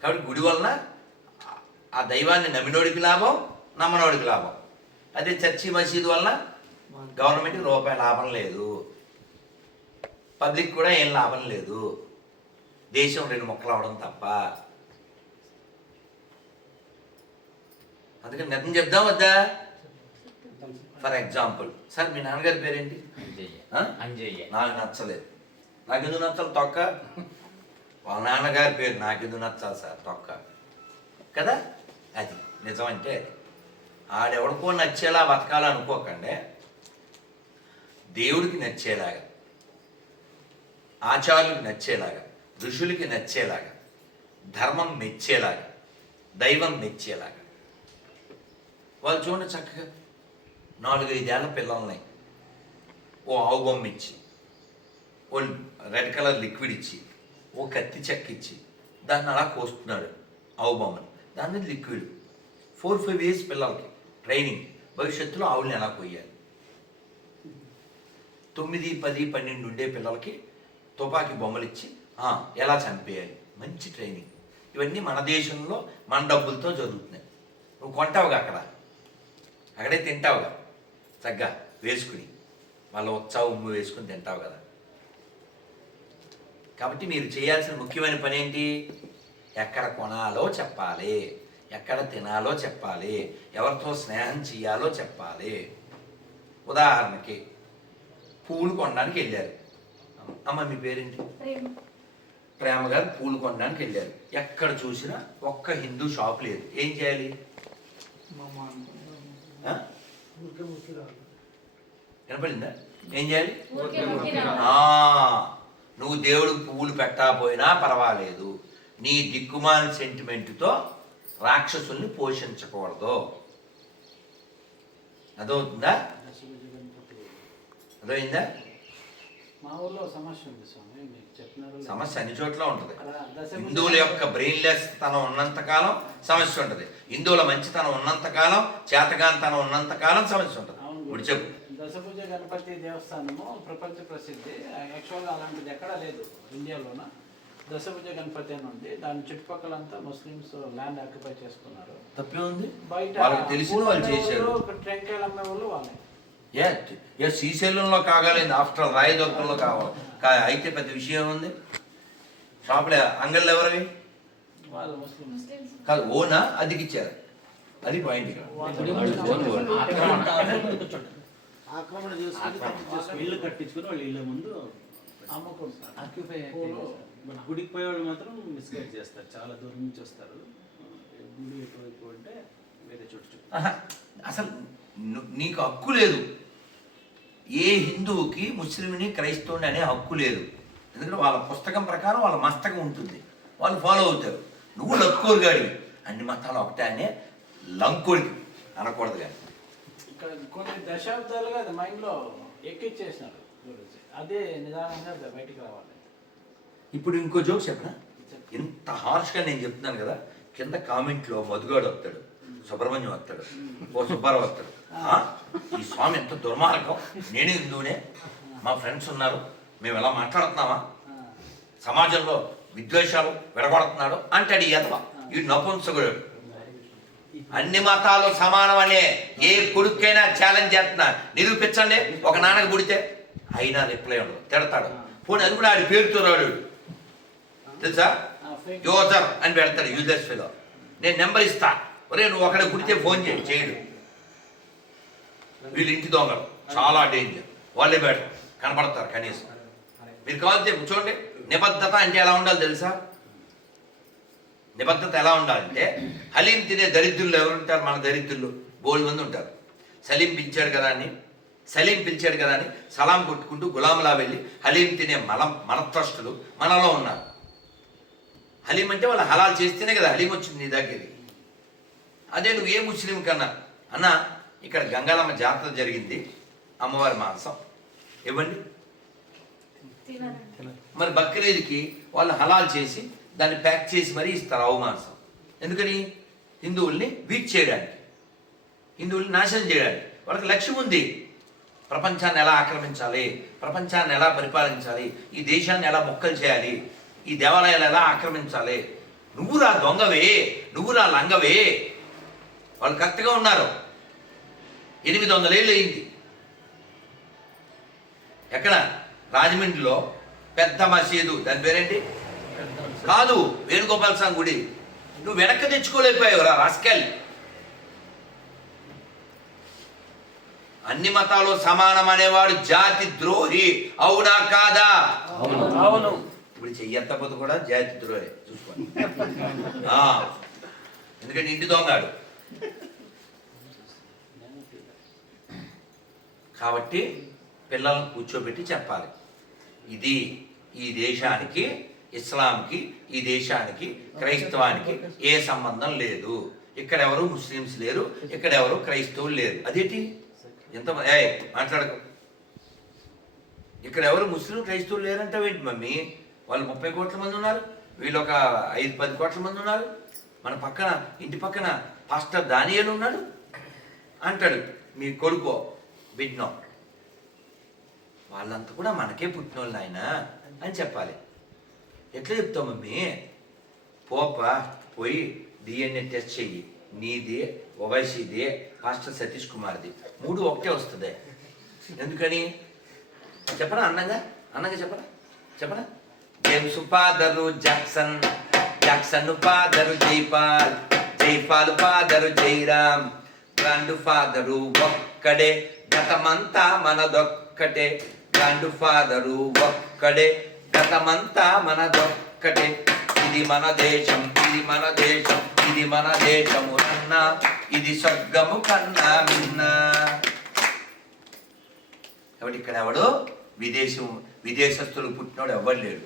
కాబట్టి గుడి వలన ఆ దైవాన్ని నమ్మినోడికి లాభం, నమ్మనోడికి లాభం. అదే చర్చి మసీదు వలన గవర్నమెంట్కి రూపాయి లాభం లేదు, పబ్లిక్ కూడా ఏం లాభం లేదు, దేశం 2 ముక్కలు అవడం తప్ప. అందుకని నిజం చెప్దాం వద్దా? ఫర్ ఎగ్జాంపుల్, సార్ మీ నాన్నగారి పేరేంటి? అంజయ్య. నాకు నచ్చలేదు. నాకెందుకు నచ్చాలి? తొక్క. వాళ్ళ నాన్నగారి పేరు నాకెందుకు నచ్చాలి సార్? తొక్క కదా. అది నిజం అంటే అది. ఆడెవడికో నచ్చేలా బతకాలనుకోకండి. దేవుడికి నచ్చేలాగా, ఆచార్యులకు నచ్చేలాగా, ఋషులకి నచ్చేలాగా, ధర్మం మెచ్చేలాగా, దైవం మెచ్చేలాగా. వాళ్ళు చూడండి చక్కగా 4-5 ఏళ్ల పిల్లల్ని ఓ ఆవు బొమ్మ ఇచ్చి, ఓ రెడ్ కలర్ లిక్విడ్ ఇచ్చి, ఓ కత్తి చెక్క ఇచ్చి దాన్ని అలా కోస్తున్నాడు ఆవు బొమ్మని. దాని మీద లిక్విడ్. 4-5 years పిల్లలకి ట్రైనింగ్, భవిష్యత్తులో ఆవుల్ని ఎలా కొయ్యాలి. 9, 10, 12 ఉండే పిల్లలకి తుపాకీ బొమ్మలు ఇచ్చి ఎలా చంపేయాలి, మంచి ట్రైనింగ్. ఇవన్నీ మన దేశంలో మన డబ్బులతో జరుగుతున్నాయి. నువ్వు కొంటావుగా అక్కడే తింటావుగా, చక్కగా వేసుకుని వాళ్ళ ఉత్సాహం ఉమ్ము వేసుకుని తింటావు కదా. కాబట్టి మీరు చేయాల్సిన ముఖ్యమైన పని ఏంటి? ఎక్కడ కొనాలో చెప్పాలి, ఎక్కడ తినాలో చెప్పాలి, ఎవరితో స్నేహం చేయాలో చెప్పాలి. ఉదాహరణకి పూలు కొనడానికి వెళ్ళారు. అమ్మ మీ పేరేంటి? ప్రేమ గారు పూలు కొనడానికి వెళ్ళారు. ఎక్కడ చూసినా ఒక్క హిందూ షాప్ లేదు. ఏం చేయాలి? వినపడిందా? ఏం చేయాలి? నువ్వు దేవుడికి పువ్వులు పెట్టకపోయినా పర్వాలేదు, నీ దిక్కుమాలి సెంటిమెంట్తో రాక్షసుల్ని పోషించకూడదు. అదవుతుందా? అదైందా? మా ఊళ్ళో సమస్య ఉంది స్వామి, మీకు చెప్పినారు. సమస్య అన్ని చోట్ల ఉంటుంది. హిందువుల యొక్క బ్రెయిన్లెస్ తనం ఉన్నంతకాలం సమస్య ఉంటుంది. హిందువుల మంచితనం ఉన్నంతకాలం, చేతగానితనం ఉన్నంతకాలం సమస్య ఉంటుంది. ఇప్పుడు చెప్పు. దశభుజ గణపతి దేవస్థానము ప్రపంచ ప్రసిద్ధి. యాక్చువల్గా అలాంటిది ఎక్కడా లేదు ఇండియాలోన. దశభుజ గణపతి అని ఉంది. దాని చుట్టుపక్కలంతా ముస్లిమ్స్ ల్యాండ్ ఆక్యుపై చేసుకున్నారు. తప్పే ఉంది. బయట వాళ్ళకి తెలిసిన వాళ్ళు చేశారు. టెంకాయలు అమ్మే వాళ్ళు వాళ్ళే. శ్రీశైలంలో కాగలేదు, ఆఫ్టర్ రాయదుర్గంలో కావాలి అయితే పెద్ద విషయం ఉంది. షాపులో అంగళ్ళు ఎవరివి? వాళ్ళు ముస్లిమ్స్. కాదు, ఓనా అద్దెకిచ్చారు? అది పాయింట్ ఇక్కడ. ఆక్రమణ చేసుకుని ఇల్లు కట్టించుకుని వాళ్ళు ఇళ్ళ ముందు అమ్ముకుంటారు. ఆక్యుపై పూలు. బట్ గుడికి పోయే వాళ్ళు మాత్రం మిస్గైడ్ చేస్తారు, చాలా దూరం నుంచి వస్తారు. గుడి ఎటువైపు అంటే వేరే చోటు ఆహా, అసలు నీకు హక్కు లేదు. ఏ హిందువుకి ముస్లింని క్రైస్తవుని అనే హక్కు లేదు. ఎందుకంటే వాళ్ళ పుస్తకం ప్రకారం వాళ్ళ మస్తకం ఉంటుంది, వాళ్ళు ఫాలో అవుతారు. నువ్వు లక్కోరుగాడివి, అన్ని మతాలు ఒకటే అనే లంకోడికి అనకూడదు. కానీ ఇక్కడ కొన్ని దశాబ్దాలుగా అది మైండ్లో ఎక్కిచ్చేసినారు గురించి. అదే నిదానంగా బయటికి రావాలి. ఇప్పుడు ఇంకో జోక్ చెప్పనా? ఇంత హార్ష్గా నేను చెప్తున్నాను కదా, కింద కామెంట్లో మధుగాడు వస్తాడు, సుబ్రహ్మణ్యం వస్తాడు, ఓ సుబ్బారావు వస్తాడు. ఈ స్వామి ఎంత దుర్మార్గం, నేనే హిందువునే, మా ఫ్రెండ్స్ ఉన్నారు, మేము ఎలా మాట్లాడుతున్నామా, సమాజంలో విద్వేషాలు విడగొడుతున్నాడు అంటాడు. ఈ ఎదవ ఈ నపుంసకుడు. అన్ని మతాలు సమానం అనే ఏ కొడుకైనా ఛాలెంజ్ చేస్తున్నా, నిరూపించండి. ఒక నాన్నకు పుడితే అయినా రిప్లై ఉండదు, తిడతాడు. పోనీ అది కూడా ఆడి పేరుతో రాడు, తెలుసా? యూజర్ అని పెడతాడు, యూజర్స్ ఫీలో. నేను నెంబర్ ఇస్తా, ఒరే నువ్వు అక్కడ పుడితే ఫోన్ చేయడు. వీళ్ళు ఇంటి దొంగలు, చాలా డేంజర్. వాళ్ళే బెటర్, కనపడతారు కనీసం. మీరు కావాలంటే చూడండి, నిబద్ధత అంటే ఎలా ఉండాలి తెలుసా? నిబద్ధత ఎలా ఉండాలంటే, హలీం తినే దరిద్రులు ఎవరు ఉంటారు? మన దరిద్రులు బోల్ మంది ఉంటారు. సలీం పిలిచాడు కదా అని సలాం కొట్టుకుంటూ గులాంలా వెళ్ళి హలీం తినే మనత్రష్టులు మనలో ఉన్నారు. హలీం అంటే వాళ్ళు హలాల్ చేస్తేనే కదా హలీం వచ్చింది నీ దగ్గరికి. అదే నువ్వు ఏ ముస్లిం కన్నా అన్న, ఇక్కడ గంగాలమ్మ జాతర జరిగింది, అమ్మవారి మాంసం ఇవ్వండి. మరి బక్రీద్కి వాళ్ళు హలాల్ చేసి దాన్ని ప్యాక్ చేసి మరీ ఇస్తారు ఆవు మాంసం. ఎందుకని? హిందువుల్ని వీక్ చేయడానికి, హిందువుల్ని నాశనం చేయడానికి. వాళ్ళకి లక్ష్యం ఉంది, ప్రపంచాన్ని ఎలా ఆక్రమించాలి, ప్రపంచాన్ని ఎలా పరిపాలించాలి, ఈ దేశాన్ని ఎలా మొక్కలు చేయాలి, ఈ దేవాలయాలు ఎలా ఆక్రమించాలి. నువ్వు రా దొంగవే, నువ్వు రా లంగవే. వాళ్ళు కరెక్ట్గా ఉన్నారు. 800 ఏళ్ళు అయింది. ఎక్కడ? రాజమండ్రిలో పెద్ద మసీదు, దాని పేరేంటి? కాదు, వేణుగోపాల స్వామి గుడి. నువ్వు వెనక్కి తెచ్చుకోలేకపోయావు రా రాస్కెల్. అన్ని మతాలు సమానం అనేవాడు జాతి ద్రోహి, అవునా కాదా? అవును. ఇప్పుడు చెయ్యకపోతే కూడా జాతి ద్రోహి, చూసుకోండి. ఎందుకంటే ఇంటి దొంగాడు. కాబట్టి పిల్లలను కూర్చోబెట్టి చెప్పాలి, ఇది ఈ దేశానికి, ఇస్లాంకి, ఈ దేశానికి క్రైస్తవానికి ఏ సంబంధం లేదు. ఇక్కడ ఎవరు ముస్లిమ్స్ లేరు, ఇక్కడ ఎవరు క్రైస్తవులు లేరు. అదేంటి ఎంత మాట్లాడకు. ఇక్కడ ఎవరు ముస్లిం క్రైస్తవులు లేరంటావేంటి మమ్మీ? వాళ్ళు 30 కోట్ల మంది ఉన్నారు, వీళ్ళు ఒక 5-10 కోట్ల మంది ఉన్నారు. మన పక్కన, ఇంటి పక్కన పాస్టర్ దానియేలు ఉన్నాడు అంటాడు. మీ కొడుకో బిడ్నో, వాళ్ళంతా కూడా మనకే పుట్టినోళ్ళు ఆయన అని చెప్పాలి. ఎట్లా చెప్తావు మమ్మీ? పోయి డిఎన్ఏ టెస్ట్ చెయ్యి, నీది, ఓవైసీది, పాస్టర్ సతీష్ కుమార్ది, 3 ఒకటే వస్తుంది. ఎందుకని చెప్పనా? అన్నగా చెప్పనా? James father Jackson, Jackson father Jaipal father Jairam, grand father ఒక్కడే, గతమంతా మనదొక్కటే. గ్రాండ్ ఫాదరు ఒక్కడే, గతమంతా మనదొక్కటే. ఇది మన దేశం, ఇది మన దేశం, ఇది మన దేశము అన్నా, ఇది స్వర్గము కన్నా విన్నా. కాబట్టి ఇక్కడ ఎవడు విదేశస్తులు పుట్టినోడు ఎవరు లేడు.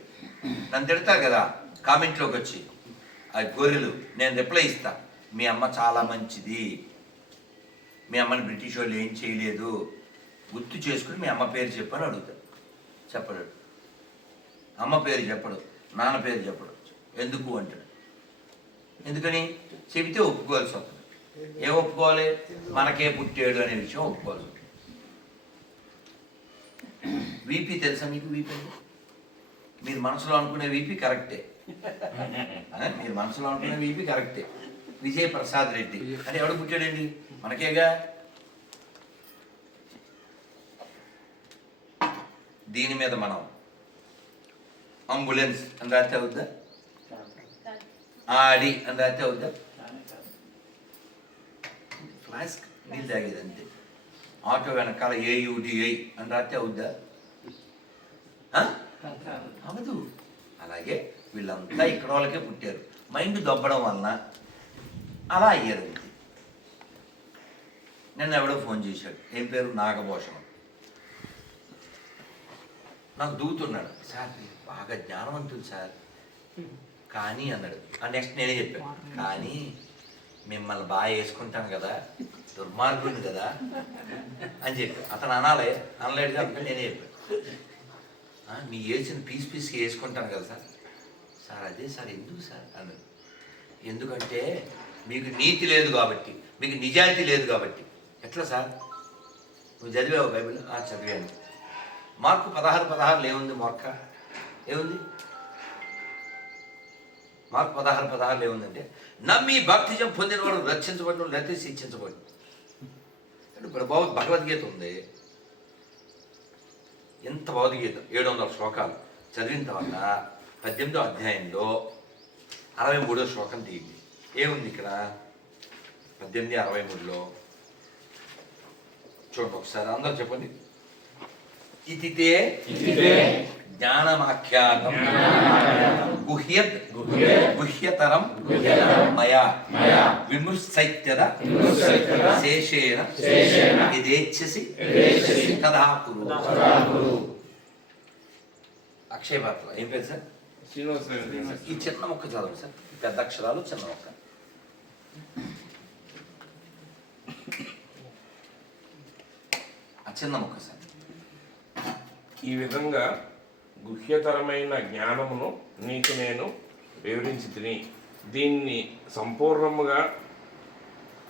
నన్ను తిడతారు కదా కామెంట్లోకి వచ్చి, ఆ గొర్రెలు. నేను రిప్లై ఇస్తా, మీ అమ్మ చాలా మంచిది, మీ అమ్మని బ్రిటిష్ వాళ్ళు ఏం చేయలేదు, గుర్తు చేసుకుని మీ అమ్మ పేరు చెప్పని అడుగుతాడు. చెప్పడు, అమ్మ పేరు చెప్పడు, నాన్న పేరు చెప్పడు. ఎందుకు అంటాడు. ఎందుకని? చెబితే ఒప్పుకోవాల్సి వస్తుంది. ఏం ఒప్పుకోవాలి? మనకే పుట్టాడు అనే విషయం ఒప్పుకోవాల్సి ఉంటుంది. వీపీ తెలుసా మీకు? వీపీ మీరు మనసులో అనుకునే వీపీ కరెక్టే, మీరు మనసులో అనుకునే వీపీ కరెక్టే. విజయ్ ప్రసాద్ రెడ్డి అంటే ఎవడు పుట్టాడండి? మనకేగా. దీని మీద మనం అంబులెన్స్ అని రాస్తే అవుద్దా? ఆడి అని రాస్తే అవుద్దా? ఫ్లాస్క్ నీళ్ళు తాగేది అంతే. ఆటో వెనకాల AUDI అని రాస్తే అవుద్దా? అవదు. అలాగే వీళ్ళంతా ఇక్కడ వాళ్ళకే పుట్టారు, మైండ్ దొబ్బడం వలన అలా అయ్యారు. నిన్న ఎవడో ఫోన్ చేశాడు, ఏం పేరు, నాగభూషణం. నాకు దూతున్నాడు, సార్ బాగా జ్ఞానవంతుడు సార్ కానీ అన్నాడు. నెక్స్ట్ నేనే చెప్పాను, కానీ మిమ్మల్ని బాగా వేసుకుంటాను కదా, దుర్మార్గుడిని కదా అని చెప్పి అతను అనలేడు కాబట్టి నేనే చెప్పాను. మీ వేసిన పీస్ వేసుకుంటాను కదా సార్. సార్ అదే సార్ ఎందుకు సార్ అన్నాడు. ఎందుకంటే మీకు నీతి లేదు కాబట్టి, మీకు నిజాయితీ లేదు కాబట్టి. ఎట్లా సార్? నువ్వు చదివావు బైబిల్? చదివాను. మార్కు 16:16 ఏముంది? మొక్క ఏముంది? మార్కు 16:16 ఏముందంటే, నమ్మి బాప్తిజం పొందిన వాడు రక్షించబడిన లేకపోతే శిక్షించబడి. ఇప్పుడు భగవద్గీత ఉంది, ఎంత భగవద్గీత 700 శ్లోకాలు చదివిన తర్వాత 18వ అధ్యాయంలో 63వ శ్లోకం తీయండి. ఏముంది ఇక్కడ? 18:63లో చూడండి ఒకసారి, అందరూ చెప్పండి. ఇతితే జ్ఞానమాఖ్యాతం గుహ్యతరం మయా విమృశైత్యద శేషేణ యదేచ్ఛసి తదా కురు. అక్షయ పాత్ర ఏం పేరు సార్? శ్రీనివాస రవీంద్ర. ఈ చిన్న మొక్క చదవండి సార్, పెద్ద అక్షరాలు చిన్న మొక్క. ఆ చిన్న మొక్క సార్. ఈ విధంగా గుహ్యతరమైన జ్ఞానమును నీకు నేను వివరించి తిని దీన్ని సంపూర్ణముగా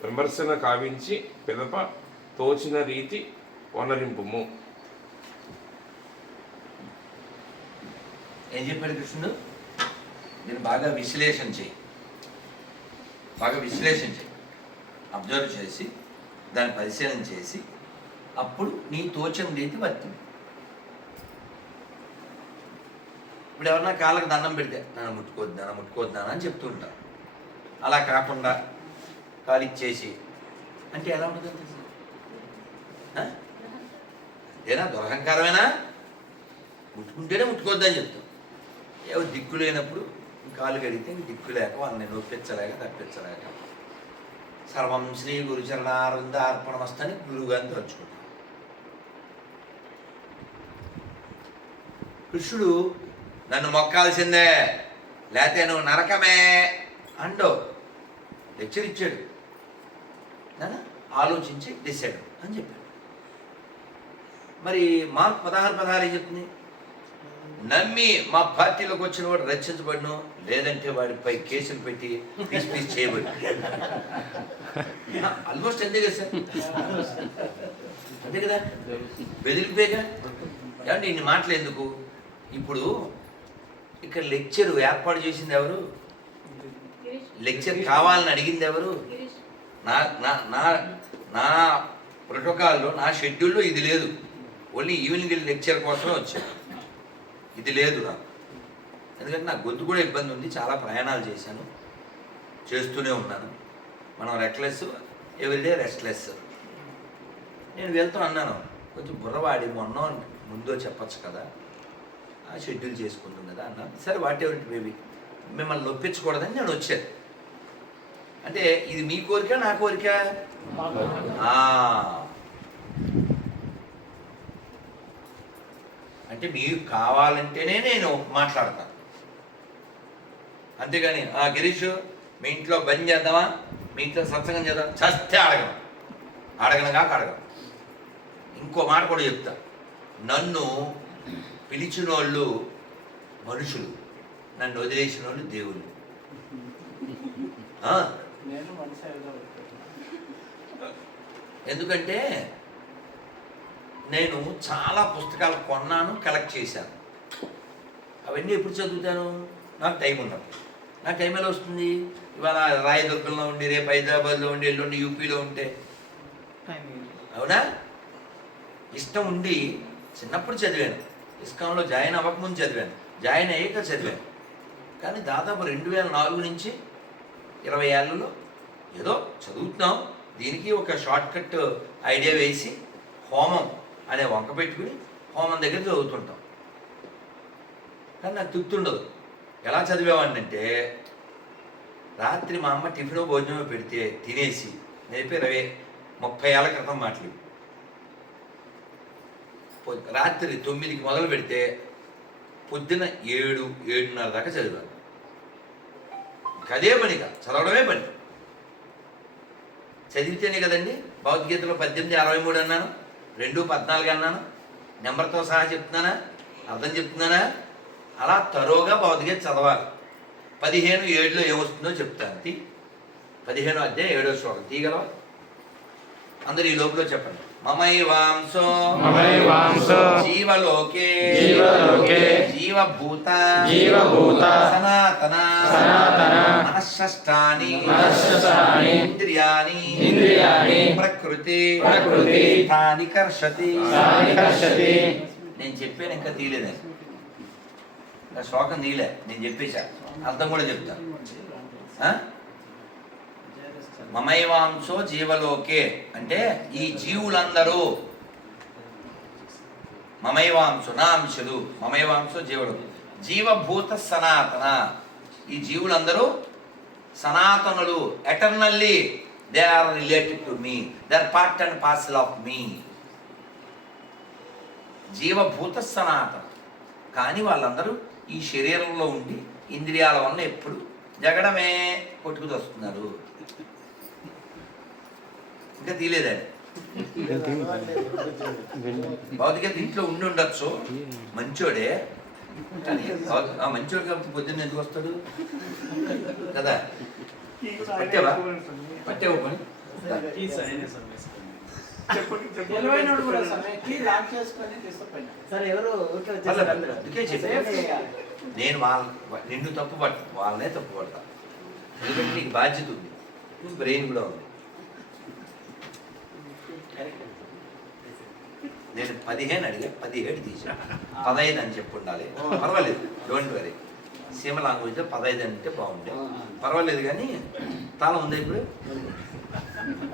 విమర్శన కావించి పిదప తోచిన రీతి వనరింపుము. ఏం చెప్పాడు కృష్ణుడు? దీన్ని బాగా విశ్లేషణ చేయి, అబ్జర్వ్ చేసి దాన్ని పరిశీలన చేసి అప్పుడు నీ తోచిన రీతి వర్తింపు. ఇప్పుడు ఎవరన్నా కాళ్ళకి దండం పెడితే నన్ను ముట్టుకోద్దానా అని చెప్తూ ఉంటారు. అలా కాకుండా కాలు ఇచ్చేసి అంటే ఎలా ఉంటుంది? ఏనా దురహంకారమేనా? ముట్టుకుంటేనే ముట్టుకోవద్దని చెప్తాం. ఏవో దిక్కు లేనప్పుడు కాలు కడిగితే దిక్కు లేక వాళ్ళని నొప్పించలేక తప్పించలేక సర్వం శ్రీ గురుచరణారవింద అర్పణమస్తని గురువుగారిని తలుచుకుంటాం. కృష్ణుడు నన్ను మొక్కాల్సిందే లేకపోతే నువ్వు నరకమే అండో లెక్చర్ ఇచ్చాడు. ఆలోచించి డిసైడ్ అని చెప్పాడు. మరి మార్క్ 16:16 ఏం చెప్తుంది? నమ్మి మా పార్టీలోకి వచ్చిన వాడు రక్షించబడిను, లేదంటే వాడిపై కేసులు పెట్టి పీస్ చేయబడి. ఆల్మోస్ట్ అంతే కదా సార్, అంతే కదా, బెదిరిపోయాగా. ఏమంటే ఇన్ని మాటలు ఎందుకు? ఇప్పుడు ఇక్కడ లెక్చర్ ఏర్పాటు చేసింది ఎవరు? లెక్చర్ కావాలని అడిగింది ఎవరు? నా ప్రోటోకాల్లో, నా షెడ్యూల్లో ఇది లేదు. ఓన్లీ ఈవినింగ్ లెక్చర్ కోసమే వచ్చాను. ఇది లేదు నాకు. ఎందుకంటే నాకు గొంతు కూడా ఇబ్బంది ఉంది, చాలా ప్రయాణాలు చేస్తూనే ఉన్నాను. మనం రెక్లెస్, ఎవ్రీడే రెస్ట్లెస్. నేను వెళ్తూ అన్నాను, కొంచెం బుర్రవాడి ముందో చెప్పచ్చు కదా, ఆ షెడ్యూల్ చేసుకుంటుంది కదా అన్నాను. సరే వాట్ ఎవర్ ఇట్ మేబీ, మిమ్మల్ని నొప్పించకూడదని నేను వచ్చాను. అంటే ఇది మీ కోరిక నా కోరిక? అంటే మీకు కావాలంటేనే నేను మాట్లాడతాను, అంతేగాని గిరీష్ మీ ఇంట్లో బంద్ చేద్దామా, మీ ఇంట్లో సత్సంగం చేద్దాం చస్తే అడగను కాక అడగను. ఇంకో మాట కూడా చెప్తా, నన్ను పిలిచిన వాళ్ళు మనుషులు, నన్ను వదిలేసిన వాళ్ళు దేవుళ్ళు. ఎందుకంటే నేను చాలా పుస్తకాలు కొన్నాను, కలెక్ట్ చేశాను. అవన్నీ ఎప్పుడు చదువుతాను? నాకు టైం ఉన్నప్పుడు. నాకు టైం ఎలా వస్తుంది? ఇవాళ రాయదుర్గంలో ఉండి, రేపు హైదరాబాద్లో ఉండి, ఎల్లుండి యూపీలో ఉంటే, అవునా? ఇష్టం ఉండి చిన్నప్పుడు చదివాను, ఇస్కాన్లో జాయిన్ అవ్వకముందు చదివాను, జాయిన్ అయ్యాక చదివాను. కానీ దాదాపు 2004 నుంచి 20 ఏళ్ళలో ఏదో చదువుతున్నాం, దీనికి ఒక షార్ట్ కట్ ఐడియా వేసి హోమం అనే వంక పెట్టుకుని హోమం దగ్గర చదువుతుంటాం. కానీ నాకు తృప్తుండదు. ఎలా చదివేవాడినంటే రాత్రి మా అమ్మ టిఫిన్ భోజనం పెడితే తినేసి నేర్పి 30 ఏళ్ళ క్రితం మాటలు, రాత్రి 9కి మొదలు పెడితే పొద్దున్న 7, 7:30 దాకా చదివాను. అదే పనిగా చదవడమే పని. చదివితేనే కదండి. భగవద్గీతలో 18:63 అన్నాను, 2:14 అన్నాను, నెంబర్తో సహా చెప్తున్నానా, అర్థం చెప్తున్నానా? అలా తరోగా భగవద్గీత చదవాలి. 15:7లో ఏమొస్తుందో చెప్తాను. 15వ అధ్యాయం 7వ శ్లోకం తీయగలవా? అందరు ఈ లోపల చెప్పండి. మమైవాంసో జీవలోకే జీవభూత సనాతన మనశ్శష్టాని ఇంద్రియాణి ప్రకృతి తాని కర్షతి. నేను చెప్పాను, ఇంకా తీయలేదని. నా శ్లోకం తీయలే, నేను చెప్పేశా. అర్థం కూడా చెప్తాను. మమైవాంసో జీవలోకే అంటే ఈ జీవులందరూ, మమైవాంసో నా అంశలు, మమైవాంసో జీవులు, జీవభూత సనాతన, ఈ జీవులందరూ సనాతనులు, eternally they are related to me, they are part and parcel of me. జీవభూత సనాతన. కానీ వాళ్ళందరూ ఈ శరీరంలో ఉండి ఇంద్రియాల వల్ల ఎప్పుడు జగడమే కొట్టుకుని వస్తున్నారు. ఇంకా తీయలేదండి. భౌతిక ఇంట్లో ఉండి ఉండొచ్చు, మంచోడే. మంచోడు కాబట్టి పొద్దున్న ఎందుకు వస్తాడు కదా? పట్టేవా పని అందుకే చెప్పాను నేను నిన్ను తప్పు పట్టు, వాళ్ళనే తప్పు పడతా. ఎందుకంటే నీకు బాధ్యత ఉంది, బ్రెయిన్ కూడా ఉంది. నేను 15 అడిగా, 17 తీసా. 15 అని చెప్పి ఉండాలి. పర్వాలేదు, డోంట్ వరీ. సీమ లాంగ్వేజ్లో 15 అంటే బాగుండే. పర్వాలేదు. కానీ తాళం ఉంది ఇప్పుడు,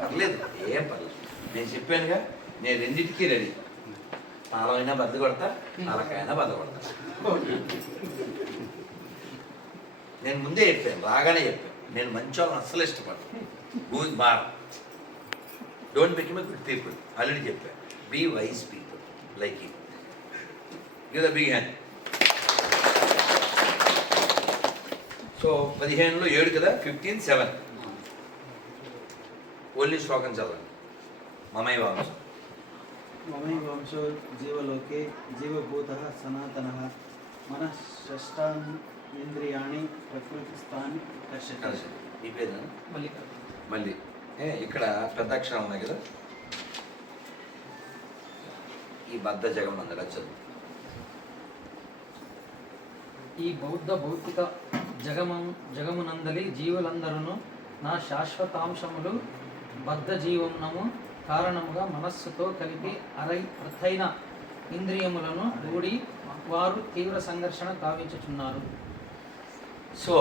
పర్లేదు, ఏం పర్లేదు. నేను చెప్పానుగా, నేను రెండింటికి రెడీ. తాళం అయినా బద్ద కొడతా, తాళకైనా బద్ద కొడతా. నేను ముందే చెప్పాను, బాగానే చెప్పాను. నేను మంచి వాళ్ళని అస్సలు ఇష్టపడతాను. భూమికి మార. Don't become a good people. Already చెప్పాను. Be wise people like you. Give the big hand. So 15లో 7 కదా, 15, 7. ఓన్లీ శ్లోకం చదవండి. మమైవాంస మమైవాంసో జీవలోకే జీవభూత సనాతన మనశ్శష్టానింద్రియాణి ప్రకృతిస్థాని కర్షతి. ఈ పేరు మళ్ళీ ఇక్కడ పెద్ద అక్షరం ఉన్నాయి కదా, ఈ బద్ధ జగం అందరూ చదువు. ఈ బౌద్ధ భౌతిక జగమునందలి జీవులందరూ నా శాశ్వతాంశములు బద్ధ జీవమునము కారణముగా మనస్సుతో కలిపి అర్థైన ఇంద్రియములను కూడి వారు తీవ్ర సంఘర్షణ కావించుచున్నారు. సో